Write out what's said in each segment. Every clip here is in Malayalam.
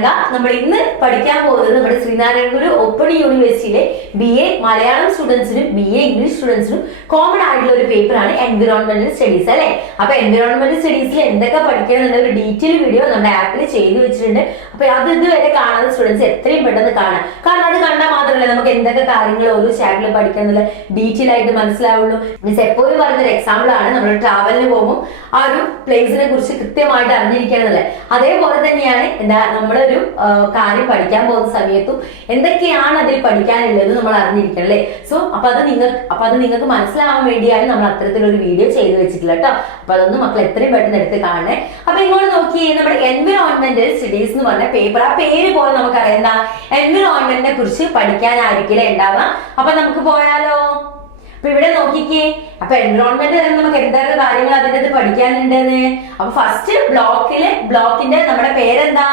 കാണുക. നമ്മൾ ഇന്ന് പഠിക്കാൻ പോകുന്നത് നമ്മുടെ ശ്രീനാരായണ ഗുരു ഓപ്പൺ യൂണിവേഴ്സിറ്റിയിലെ BA മലയാളം സ്റ്റുഡൻസിനും BA ഇംഗ്ലീഷ് സ്റ്റുഡൻസിനും കോമൺ ആയിട്ടുള്ള ഒരു പേപ്പറാണ് എൻവിറോൺമെന്റൽ സ്റ്റഡീസ് അല്ലെ. അപ്പൊ എൻവിറോൺമെന്റൽ സ്റ്റഡീസിൽ എന്തൊക്കെ പഠിക്കണം എന്നുള്ള ഒരു ഡീറ്റെയിൽ വീഡിയോ നമ്മുടെ ആപ്പിൽ ചെയ്തു വെച്ചിട്ടുണ്ട്. അപ്പൊ അത് ഇതുവരെ കാണാത്ത സ്റ്റുഡൻസ് എത്രയും പെട്ടെന്ന് കാണാം. കാരണം അത് കണ്ടാൽ മാത്രമല്ല നമുക്ക് എന്തൊക്കെ കാര്യങ്ങൾ ഓരോ ചാപ്റ്ററിൽ പഠിക്കണം എന്നുള്ള ഡീറ്റെയിൽ ആയിട്ട് മനസ്സിലാവുള്ളൂ. മിസ് എപ്പോഴും പറഞ്ഞൊരു എക്സാമ്പിൾ ആണ് നമ്മൾ ട്രാവലിന് പോകുമ്പോൾ ആ ഒരു പ്ലേസിനെ കുറിച്ച് കൃത്യമായിട്ട് അറിഞ്ഞിരിക്കണമെന്നല്ലേ. അതേപോലെ തന്നെയാണ് നമ്മളൊരു കാര്യം പഠിക്കാൻ പോകുന്ന സമയത്തും എന്തൊക്കെയാണ് അതിൽ പഠിക്കാനുള്ളത് നമ്മൾ അറിഞ്ഞിരിക്കണം അല്ലെ. സോ അപ്പൊ അത് നിങ്ങൾക്ക് മനസ്സിലാവാൻ വേണ്ടിയാണ് നമ്മൾ അത്തരത്തിലൊരു വീഡിയോ ചെയ്തു വെച്ചിട്ടില്ല കേട്ടോ. അപ്പൊ അതൊന്നും മക്കൾ എത്രയും പെട്ടെന്ന് എടുത്ത് കാണണേ. അപ്പൊ ഇങ്ങോട്ട് നോക്കി നമ്മുടെ എൻവിറോൺമെന്റൽ സ്റ്റഡീസ് എന്ന് പറഞ്ഞ പേപ്പർ, ആ പേര് പോലെ നമുക്കറിയാം എന്താ എൻവിറോൺമെന്റിനെ കുറിച്ച് പഠിക്കാനായിരിക്കില്ല ഉണ്ടാവുക. അപ്പൊ നമുക്ക് പോയാലോ. അപ്പൊ ഇവിടെ നോക്കിക്കേ. അപ്പൊ എൻവിറോൺമെന്റ് നമുക്ക് എന്തൊക്കെ കാര്യങ്ങൾ അതിൻ്റെ പഠിക്കാനുണ്ടെന്ന്. അപ്പൊ ഫസ്റ്റ് ബ്ലോക്കിന്റെ നമ്മുടെ പേരെന്താ?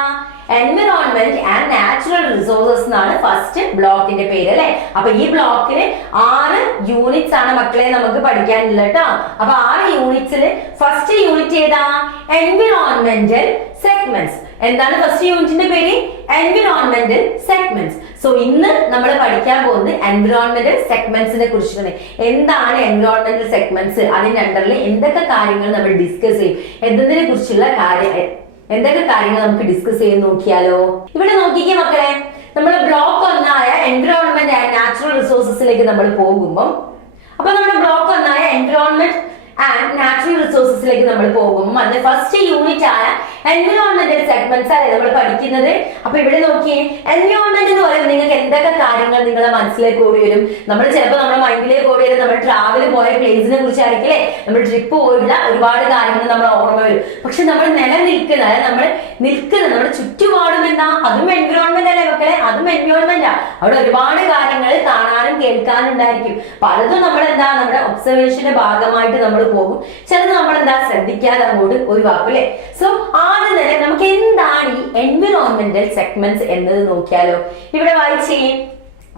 എൻവിറോൺമെന്റ് ആൻഡ് നാച്ചുറൽ റിസോഴ്സസ് എന്നാണ് ഫസ്റ്റ് ബ്ലോക്കിന്റെ പേര് അല്ലെ. അപ്പൊ ഈ ബ്ലോക്കില് 6 യൂണിറ്റ്സ് ആണ് മക്കളെ നമുക്ക് പഠിക്കാനുള്ളത് കേട്ടോ. അപ്പൊ 6 യൂണിറ്റ്സില് ഫസ്റ്റ് യൂണിറ്റ് ഏതാ? Environmental segments. എന്താണ് ഫസ്റ്റ് യൂണിറ്റിന്റെ പേര്? Environmental segments. സോ ഇന്ന് നമ്മൾ പഠിക്കാൻ പോകുന്നത് എൻവിറോൺമെന്റൽ സെഗ്മെന്റ്സിനെ കുറിച്ചാണ്. എന്താണ് എൻവിറോൺമെന്റൽ സെഗ്മെന്റ്സ്, അതിന്റെ അണ്ടറിൽ എന്തൊക്കെ കാര്യങ്ങൾ നമ്മൾ ഡിസ്കസ് ചെയ്യും, എന്നതിനെ കുറിച്ചുള്ള എന്തൊക്കെ കാര്യങ്ങൾ നമുക്ക് ഡിസ്കസ് ചെയ്ത് നോക്കിയാലോ. ഇവിടെ നോക്കിക്കേ മക്കളെ, നമ്മൾ ബ്ലോക്ക് 1 എൻവിറോൺമെന്റ് ആൻഡ് നാച്ചുറൽ റിസോഴ്സസിലേക്ക് നമ്മൾ പോകുമ്പോൾ, അപ്പൊ നമ്മുടെ ബ്ലോക്ക് 1 എൻവിറോൺമെന്റ് ആൻഡ് നാച്ചുറൽ റിസോഴ്സസിലേക്ക് നമ്മൾ പോകുമ്പോൾ അതിന്റെ ഫസ്റ്റ് യൂണിറ്റ് ആയ എൻവിറോൺമെന്റൽ സെഗ്മെന്റ്സ് ആണ് നമ്മൾ പഠിക്കുന്നത്. അപ്പൊ ഇവിടെ നോക്കിയേ, എൻവിറോൺമെന്റ് എന്ന് പറയുമ്പോൾ നിങ്ങൾക്ക് എന്തൊക്കെ കാര്യങ്ങൾ നിങ്ങളുടെ മനസ്സിലേക്ക് ഓടി വരും? നമ്മൾ ചിലപ്പോൾ നമ്മുടെ മൈൻഡിലേക്ക് ഓടി വരും നമ്മൾ ട്രാവൽ പോയ പ്ലേസിനെ കുറിച്ചായിരിക്കില്ലേ, നമ്മൾ ട്രിപ്പ് പോയിട്ടുള്ള ഒരുപാട് കാര്യങ്ങൾ നമ്മൾ ഓർമ്മ വരും. പക്ഷെ നമ്മൾ നിലനിൽക്കുന്ന നമ്മുടെ ചുറ്റുപാടും എന്താ? അതും എൻവിറോൺമെന്റ് അല്ലേ മക്കളെ, അതും എൻവിറോൺമെന്റാ. അവിടെ ഒരുപാട് കാര്യങ്ങൾ കാണാനും കേൾക്കാനും ഉണ്ടായിരിക്കും. പലതും നമ്മുടെ ഒബ്സർവേഷന്റെ ഭാഗമായിട്ട് നമ്മൾ പോകും. ചിലത് നമ്മൾ ശ്രദ്ധിക്കാതെ അങ്ങോട്ട് ഒഴിവാക്കും അല്ലെ. സോ ആദ്യം തന്നെ നമുക്ക് എന്താണ് ഈ എൻവിറോൺമെന്റൽ സെഗ്മെന്റ്സ് എന്നത് നോക്കിയാലോ. ഇവിടെ വായിച്ചേ.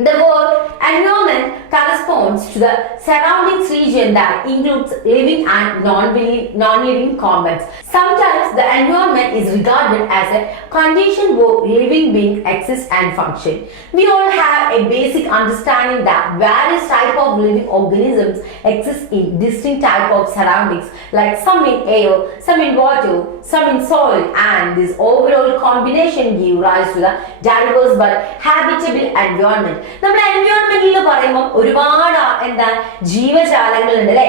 The word environment corresponds to the surroundings region that includes living and non-living components. Sometimes the environment is regarded as a condition where living beings exist and function. We all have a basic understanding that various types of living organisms exist in distinct types of surroundings, like some in air, some in water, some in soil, and this overall combination gives rise to the diverse but habitable environment. നമ്മുടെ എൻവിറോൺമെന്റിൽ പറയുമ്പോൾ ഒരുപാട് ജീവജാലങ്ങളുണ്ട് അല്ലെ.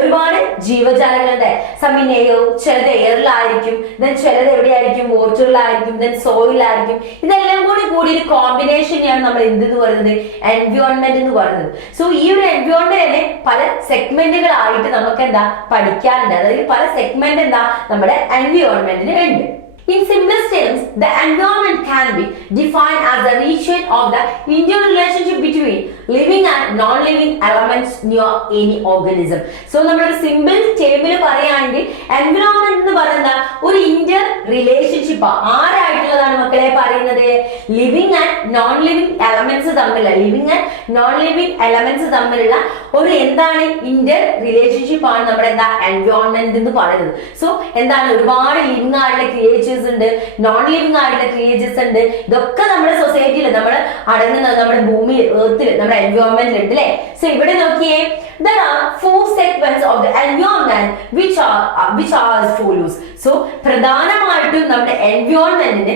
ഒരുപാട് ജീവജാലങ്ങളുണ്ട്. സമയയോ ചിലത് എയറിലായിരിക്കും, ചിലത് എവിടെയായിരിക്കും? വാട്ടറിലായിരിക്കും, സോയിലായിരിക്കും. ഇതെല്ലാം കൂടി ഒരു കോമ്പിനേഷനെയാണ് നമ്മൾ എന്തെന്ന് പറയുന്നത്? എൻവിറോൺമെന്റ് എന്ന് പറയുന്നത്. സോ ഈ ഒരു എൻവിറോൺമെന്റ് പല സെഗ്മെന്റുകളായിട്ട് നമുക്ക് പഠിക്കാനുണ്ട്. അതായത് പല സെഗ്മെന്റ് നമ്മുടെ എൻവിറോൺമെന്റിന് ഉണ്ട്. In simplest terms, the environment can be defined as the region of the interrelationship between living and non-living elements near any organism. So, നമ്മുടെ സിമ്പിൾ ടേമിൽ പറയുകയാണെങ്കിൽ എൻവിറോൺമെന്റ് എന്ന് പറയുന്ന ഒരു ഇന്റർ റിലേഷൻഷിപ്പ് ആരായിട്ടുള്ളതാണ് മക്കളെ പറയുന്നത്? Living and non living elements തമ്മിലുള്ള ഒരു ഇന്റർ റിലേഷൻഷിപ്പ് ആണ് നമ്മുടെ എൻവിറോൺമെന്റ് എന്ന് പറയുന്നത്. സോ ഒരുപാട് ലിവിങ് ആയിട്ടുള്ള ക്രിയേച്ചേഴ്സ് ഉണ്ട്, നോൺ ലിവിങ് ആയിട്ടുള്ള ക്രിയേച്ചേഴ്സ് ഉണ്ട്. ഇതൊക്കെ നമ്മുടെ സൊസൈറ്റിയിൽ നമ്മൾ അടങ്ങുന്ന നമ്മുടെ ഭൂമിയിൽ എർത്തിൽ നമ്മുടെ എൻവിറോൺമെന്റിൽ ഉണ്ട് അല്ലെ. സോ ഇവിടെ നോക്കിയേ, there are 4 segments of the environment which are as follows. So പ്രധാനമായിട്ടും നമ്മുടെ എൻവിറോൺമെന്റിന്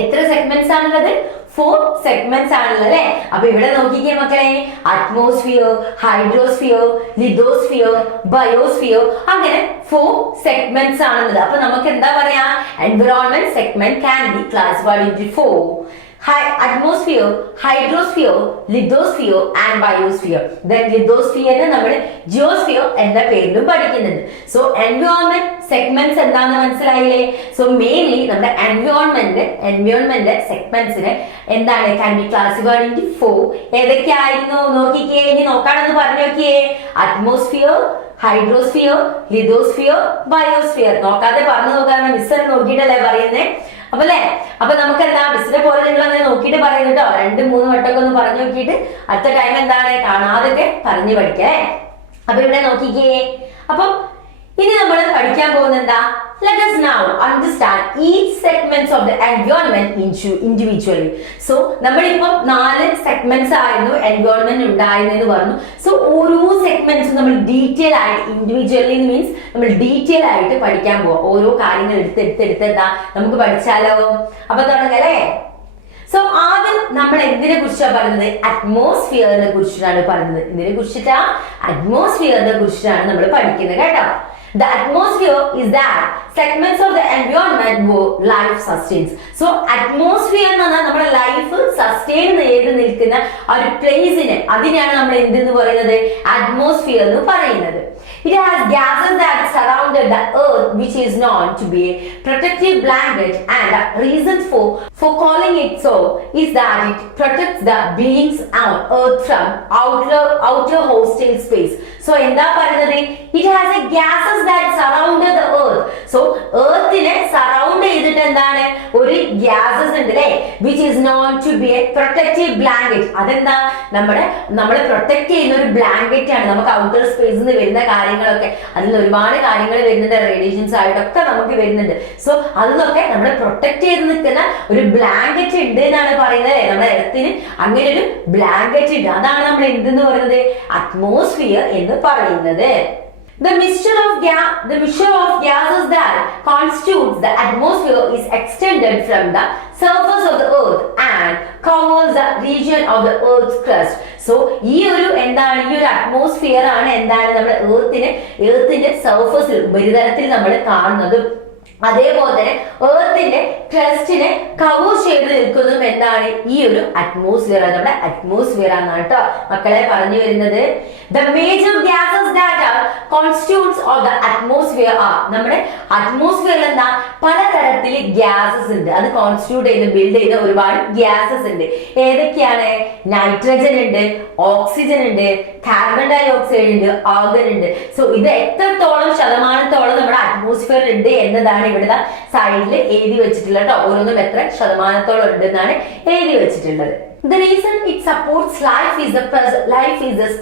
എത്ര സെഗ്മെന്റ്സ് ആണുള്ളത്? 4 സെഗ്മെന്റ്സ് ആണുള്ളത് അല്ലെ. അപ്പൊ ഇവിടെ നോക്കിക്കേ മക്കളെ, അറ്റ്മോസ്ഫിയർ, ഹൈഡ്രോസ്ഫിയർ, ലിതോസ്ഫിയർ, ബയോസ്ഫിയർ, അങ്ങനെ 4 സെഗ്മെന്റ്സ് ആണുള്ളത്. അപ്പൊ നമുക്ക് എന്താ പറയാ? Environment segment can be classified into 4: atmosphere, hydrosphere, lithosphere and biosphere. Then lithosphere നമ്മൾ geosphere എന്ന പേരിലും പഠിക്കുന്നുണ്ട്. സോ എൻവിറോൺമെന്റ് സെഗ്മെന്റ്സ് എന്താണെന്ന് മനസ്സിലായില്ലേ? സോ മെയിൻലി നമ്മുടെ എൻവിറോൺമെന്റ് സെഗ്മെന്റ്സിനെ can be classified into 4. ഏതൊക്കെയായിരുന്നു നോക്കിക്കേ. ഇനി നോക്കാണെന്ന് പറഞ്ഞു നോക്കിയേ. Atmosphere, hydrosphere, lithosphere, biosphere. നോക്കാതെ പറഞ്ഞു നോക്കാതെ മിസ്സർ നോക്കിയിട്ടല്ലേ പറയുന്നേ. അപ്പൊ നമുക്ക് മിസ്സിനെ പോലെ നിങ്ങൾ അങ്ങനെ നോക്കിയിട്ട് പറയുന്നു കേട്ടോ. 2-3 വട്ടമൊക്കെ ഒന്ന് പറഞ്ഞു നോക്കിയിട്ട് അടുത്ത ടൈം കാണാതൊക്കെ പറഞ്ഞു പഠിക്കേ. അപ്പൊ ഇവിടെ നോക്കിക്കേ. അപ്പം ഇനി നമ്മൾ പഠിക്കാൻ പോകുന്നത് എന്താ? Let us now understand each segments of the environment individually. So നമ്മളിപ്പം 4 segments ആയിരുന്നു environment ഉണ്ടായിരുന്നെന്ന് പറഞ്ഞു. So ഓരോ segments നമ്മൾ ഡീറ്റെയിൽ ആയിട്ട് ഇൻഡിവിജ്വലി മീൻസ് നമ്മൾ ഡീറ്റെയിൽ ആയിട്ട് പഠിക്കാൻ പോവാം. ഓരോ കാര്യങ്ങൾ എടുത്ത് നമുക്ക് പഠിച്ചാലോ? അപ്പൊ തുടങ്ങല്ലേ? സോ ആദ്യം നമ്മൾ എന്തിനെ കുറിച്ചാണ് പറയുന്നത്? അറ്റ്മോസ്ഫിയറിനെ കുറിച്ചിട്ടാണ് പറയുന്നത്. ഇതിനെ കുറിച്ചിട്ടാ അറ്റ്മോസ്ഫിയറിനെ കുറിച്ചിട്ടാണ് നമ്മൾ പഠിക്കുന്നത് കേട്ടോ. The atmosphere is that segments of the environment where life sustains. So atmosphere എന്ന് പറഞ്ഞാൽ നമ്മുടെ ലൈഫ് സസ്റ്റെയിൻ ചെയ്ത് നിൽക്കുന്ന ഒരു പ്ലേസിനെ അതിനെയാണ് നമ്മൾ എന്തെന്ന് പറയുന്നത്? അറ്റ്മോസ്ഫിയർ എന്ന് പറയുന്നത്. It has gases that surrounded the earth which is known to be a protective blanket, and the reason for calling it so is that it protects the beings on earth from outer hostile space. So എന്താ പറയുന്നത്? It has a gases that surrounded the earth. So earthനെ surround ചെയ്തിട്ട് എന്താണ്? ഒരു gases ഉണ്ട് അല്ലേ? Which is known to be a protective blanket. അതെന്താ? നമ്മളെ പ്രൊട്ടക്ട് ചെയ്യുന്ന ഒരു ബ്ലാങ്കറ്റ് ആണ്. നമുക്ക് ഔട്ടർ സ്പേസിൽ നിന്ന് വരുന്ന കാര്യങ്ങളൊക്കെ അതിൽ ഒരുപാട് കാര്യങ്ങൾ വരുന്നുണ്ട്, റേഡിയേഷൻസ് ആയിട്ടൊക്കെ നമുക്ക് വരുന്നുണ്ട്. സോ അതിനൊക്കെ നമ്മളെ പ്രൊട്ടക്ട് ചെയ്ത് നിൽക്കുന്ന ഒരു ബ്ലാങ്കറ്റ് ഉണ്ട് എന്നാണ് പറയുന്നത്. നമ്മുടെ എർത്തിന് അങ്ങനെ ഒരു ബ്ലാങ്കറ്റ് ഉണ്ട്. അതാണ് നമ്മൾ എന്തെന്ന് പറയുന്നത്? അറ്റ്മോസ്ഫിയർ എന്ന് പറയുന്നത്. The mixture of gases that constitutes the atmosphere is extended from the surface of the earth and covers the region of the earth's crust. So ഈ ഒരു അറ്റ്മോസ്ഫിയർ ആണ് എന്താണ് നമ്മുടെ എർത്തിന്റെ സർഫസിൽ ഉപരിതലത്തിൽ നമ്മൾ കാണുന്നത്. അതേപോലെ തന്നെ എർത്തിന്റെ ക്രസ്റ്റിനെ കവർ ചെയ്ത് നിൽക്കുന്നതും എന്താണ്? ഈ ഒരു അറ്റ്മോസ്ഫിയർ ആണ്, നമ്മുടെ അറ്റ്മോസ്ഫിയർ ആണ് കേട്ടോ മക്കളെ പറഞ്ഞു വരുന്നത്. The major gases that are constitutes of the atmosphere are, നമ്മുടെ അറ്റ്മോസ്ഫിയറിൽ എന്താ പലതരത്തിൽ ഗ്യാസസ് ഉണ്ട്. അത് കോൺസ്റ്റിറ്റ്യൂട്ട് ചെയ്ത് ബിൽഡ് ചെയ്ത ഒരുപാട് ഗ്യാസസ് ഉണ്ട്. ഏതൊക്കെയാണ്? നൈട്രജൻ ഉണ്ട്, ഓക്സിജൻ ഉണ്ട്, കാർബൺ ഡൈ ഓക്സൈഡ് ഉണ്ട്, ആർഗൺ ഉണ്ട്. സോ ഇത് എത്രത്തോളം ശതമാനത്തോളം നമ്മുടെ അറ്റ്മോസ്ഫിയർ ഉണ്ട് എന്നതാണ് ഇവിടെ സൈഡിൽ എഴുതി വെച്ചിട്ടുള്ളത് കേട്ടോ. ഓരോന്നും എത്ര ശതമാനത്തോളം ഉണ്ടെന്നാണ് എഴുതി വെച്ചിട്ടുള്ളത്. The reason it supports life is the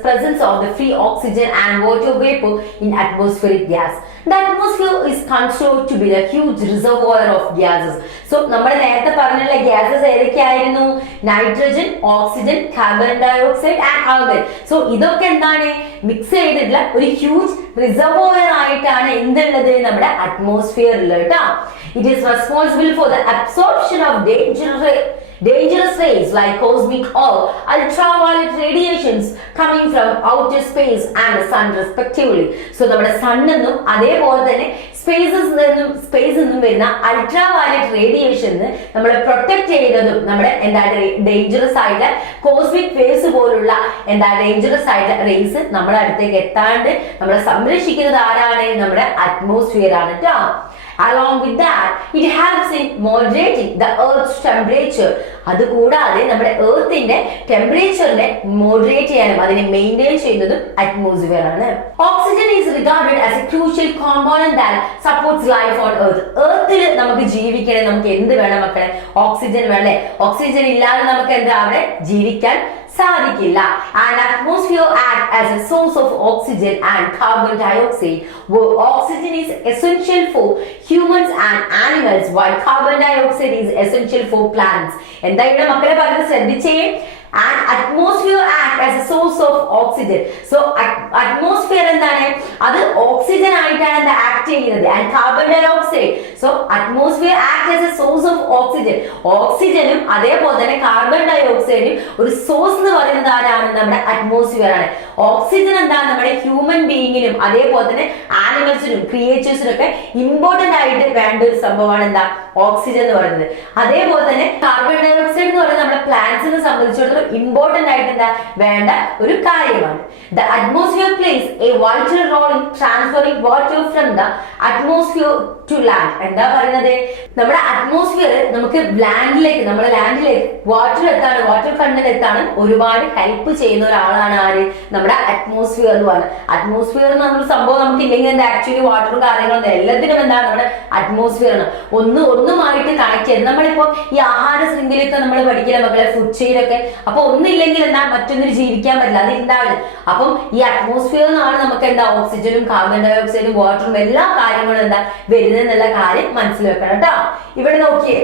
presence of the free oxygen and water vapor in atmospheric gas. The atmosphere is considered to be a huge reservoir of gases. So നമ്മൾ നേരത്തെ പറഞ്ഞുള്ള ഗ്യാസസ് ഏതൊക്കെയായിരുന്നു? Nitrogen, oxygen, carbon dioxide and argon. So ഇതൊക്കെ എന്താണ്? മിക്സ് ചെയ്തിട്ടുള്ള ഒരു ഹ്യൂജ് റിസർവോയർ ആയിട്ടാണ് എന്തുള്ളത്? നമ്മുടെ അറ്റ്മോസ്ഫിയർ ഉള്ളത് കേട്ടോ. It is responsible for the absorption of dangerous rays like cosmic or ultraviolet radiations coming from outer space and the sun respectively. So നമ്മുടെ സണ്ണെന്നും അതേപോലെ തന്നെ സ്പേസിൽ നിന്നും വരുന്ന അൾട്രാവയലറ്റ് റേഡിയേഷൻ നമ്മളെ പ്രൊട്ടക്ട് ചെയ്യുന്നതും നമ്മുടെ ഡേഞ്ചറസ് ആയിട്ട് കോസ്മിക് വേവ്സ് പോലുള്ള ഡേഞ്ചറസ് ആയിട്ട് റേസ് നമ്മുടെ അടുത്തേക്ക് എത്താണ്ട് നമ്മളെ സംരക്ഷിക്കുന്നത് ആരാണ്? നമ്മുടെ അറ്റ്മോസ്ഫിയർ ആണ് ട്ടോ. Along with that, it helps in moderating the Earth's temperature. അതുകൂടാതെ നമ്മുടെ എർത്തിന്റെ ടെമ്പറേച്ചറിനെ മോഡറേറ്റ് ചെയ്യാനും അതിനെ മെയിൻറ്റെയിൻ ചെയ്യുന്നതും അറ്റ്മോസ്ഫിയർ ആണ്. Oxygen is regarded as a crucial component that supports life on earth. എർത്തിൽ നമുക്ക് ജീവിക്കണേ നമുക്ക് എന്ത് വേണം മക്കളെ? ഓക്സിജൻ വേണേ. ഓക്സിജൻ ഇല്ലാതെ നമുക്ക് എന്താ അവിടെ ജീവിക്കാൻ സാധിക്കില്ല. And atmosphere act as a source of oxygen and carbon dioxide, where oxygen is essential for humans and animals while carbon dioxide is essential for plants. എന്താ ഇവിടെ മക്കളെ പറഞ്ഞത് ശ്രദ്ധിച്ചേ? And atmosphere act as a source of oxygen. So atmosphere എന്താണ്? അത് ഓക്സിജൻ ആയിട്ടാണ് ആക്ട് ചെയ്യുന്നത്. And carbon dioxide. So atmosphere act as a source of oxygen. ഓക്സിജനും അതേപോലെ തന്നെ കാർബൺ ഡൈ ഓക്സൈഡും ഒരു സോഴ്സ് എന്ന് പറയുന്നത് ആരാണ്? നമ്മുടെ അറ്റ്മോസ്ഫിയർ ആണ്. ഓക്സിജൻ എന്താണ്? നമ്മുടെ ഹ്യൂമൻ ബീയിങ്ങിനും അതേപോലെ തന്നെ ആനിമൽസിനും ക്രിയേച്ചേഴ്സിനും ഒക്കെ ഇമ്പോർട്ടന്റ് ആയിട്ട് വേണ്ട ഒരു സംഭവമാണ് എന്താ? ഓക്സിജൻ എന്ന് പറയുന്നത്. അതേപോലെ തന്നെ കാർബൺ ഡൈ ഓക്സൈഡ് എന്ന് പറയുന്നത് നമ്മുടെ പ്ലാന്റ്സിനെ സംബന്ധിച്ചിടത്തോളം ഇമ്പോർട്ടന്റ് ആയിട്ട് എന്താ വേണ്ട ഒരു കാര്യമാണ്. The atmosphere plays a vital role in transferring water from the atmosphere to land. എന്താ പറയുന്നത്? നമ്മുടെ അറ്റ്മോസ്ഫിയർ നമുക്ക് നമ്മുടെ ലാൻഡിലേക്ക് വാട്ടർ കണ്ടന്റ് എത്താനും ഒരുപാട് ഹെൽപ്പ് ചെയ്യുന്ന ഒരാളാണ് ആര്? നമ്മുടെ അറ്റ്മോസ്ഫിയർ എന്ന് പറയുന്നത്. അറ്റ്മോസ്ഫിയർ എന്ന് പറഞ്ഞ സംഭവം നമുക്ക് ഇല്ലെങ്കിൽ എന്താ ആക്ച്വലി വാട്ടറും കാര്യങ്ങളും എല്ലാത്തിനും എന്താണ് നമ്മുടെ അറ്റ്മോസ്ഫിയർ ആണ്. ഒന്നുമായിട്ട് കണക്ട് ചെയ്ത് നമ്മളിപ്പോ ഈ ആഹാര ശൃംഖലയൊക്കെ നമ്മൾ പഠിക്കില്ല മക്കളെ, ഫുഡ് ചെയിൻ ഒക്കെ. അപ്പൊ ഒന്നില്ലെങ്കിൽ എന്താ മറ്റൊന്നിന് ജീവിക്കാൻ പറ്റില്ല, അത് ഉണ്ടാവില്ല. അപ്പം ഈ അറ്റ്മോസ്ഫിയർ നിന്നാണ് നമുക്ക് എന്താ ഓക്സിജനും കാർബൺ ഡൈ ഓക്സൈഡും വാട്ടറും എല്ലാ കാര്യങ്ങളും എന്താ വരുന്നതെന്നുള്ള കാര്യം മനസ്സിൽ വെക്കണം കേട്ടോ. ഇവിടെ നോക്കിയേ,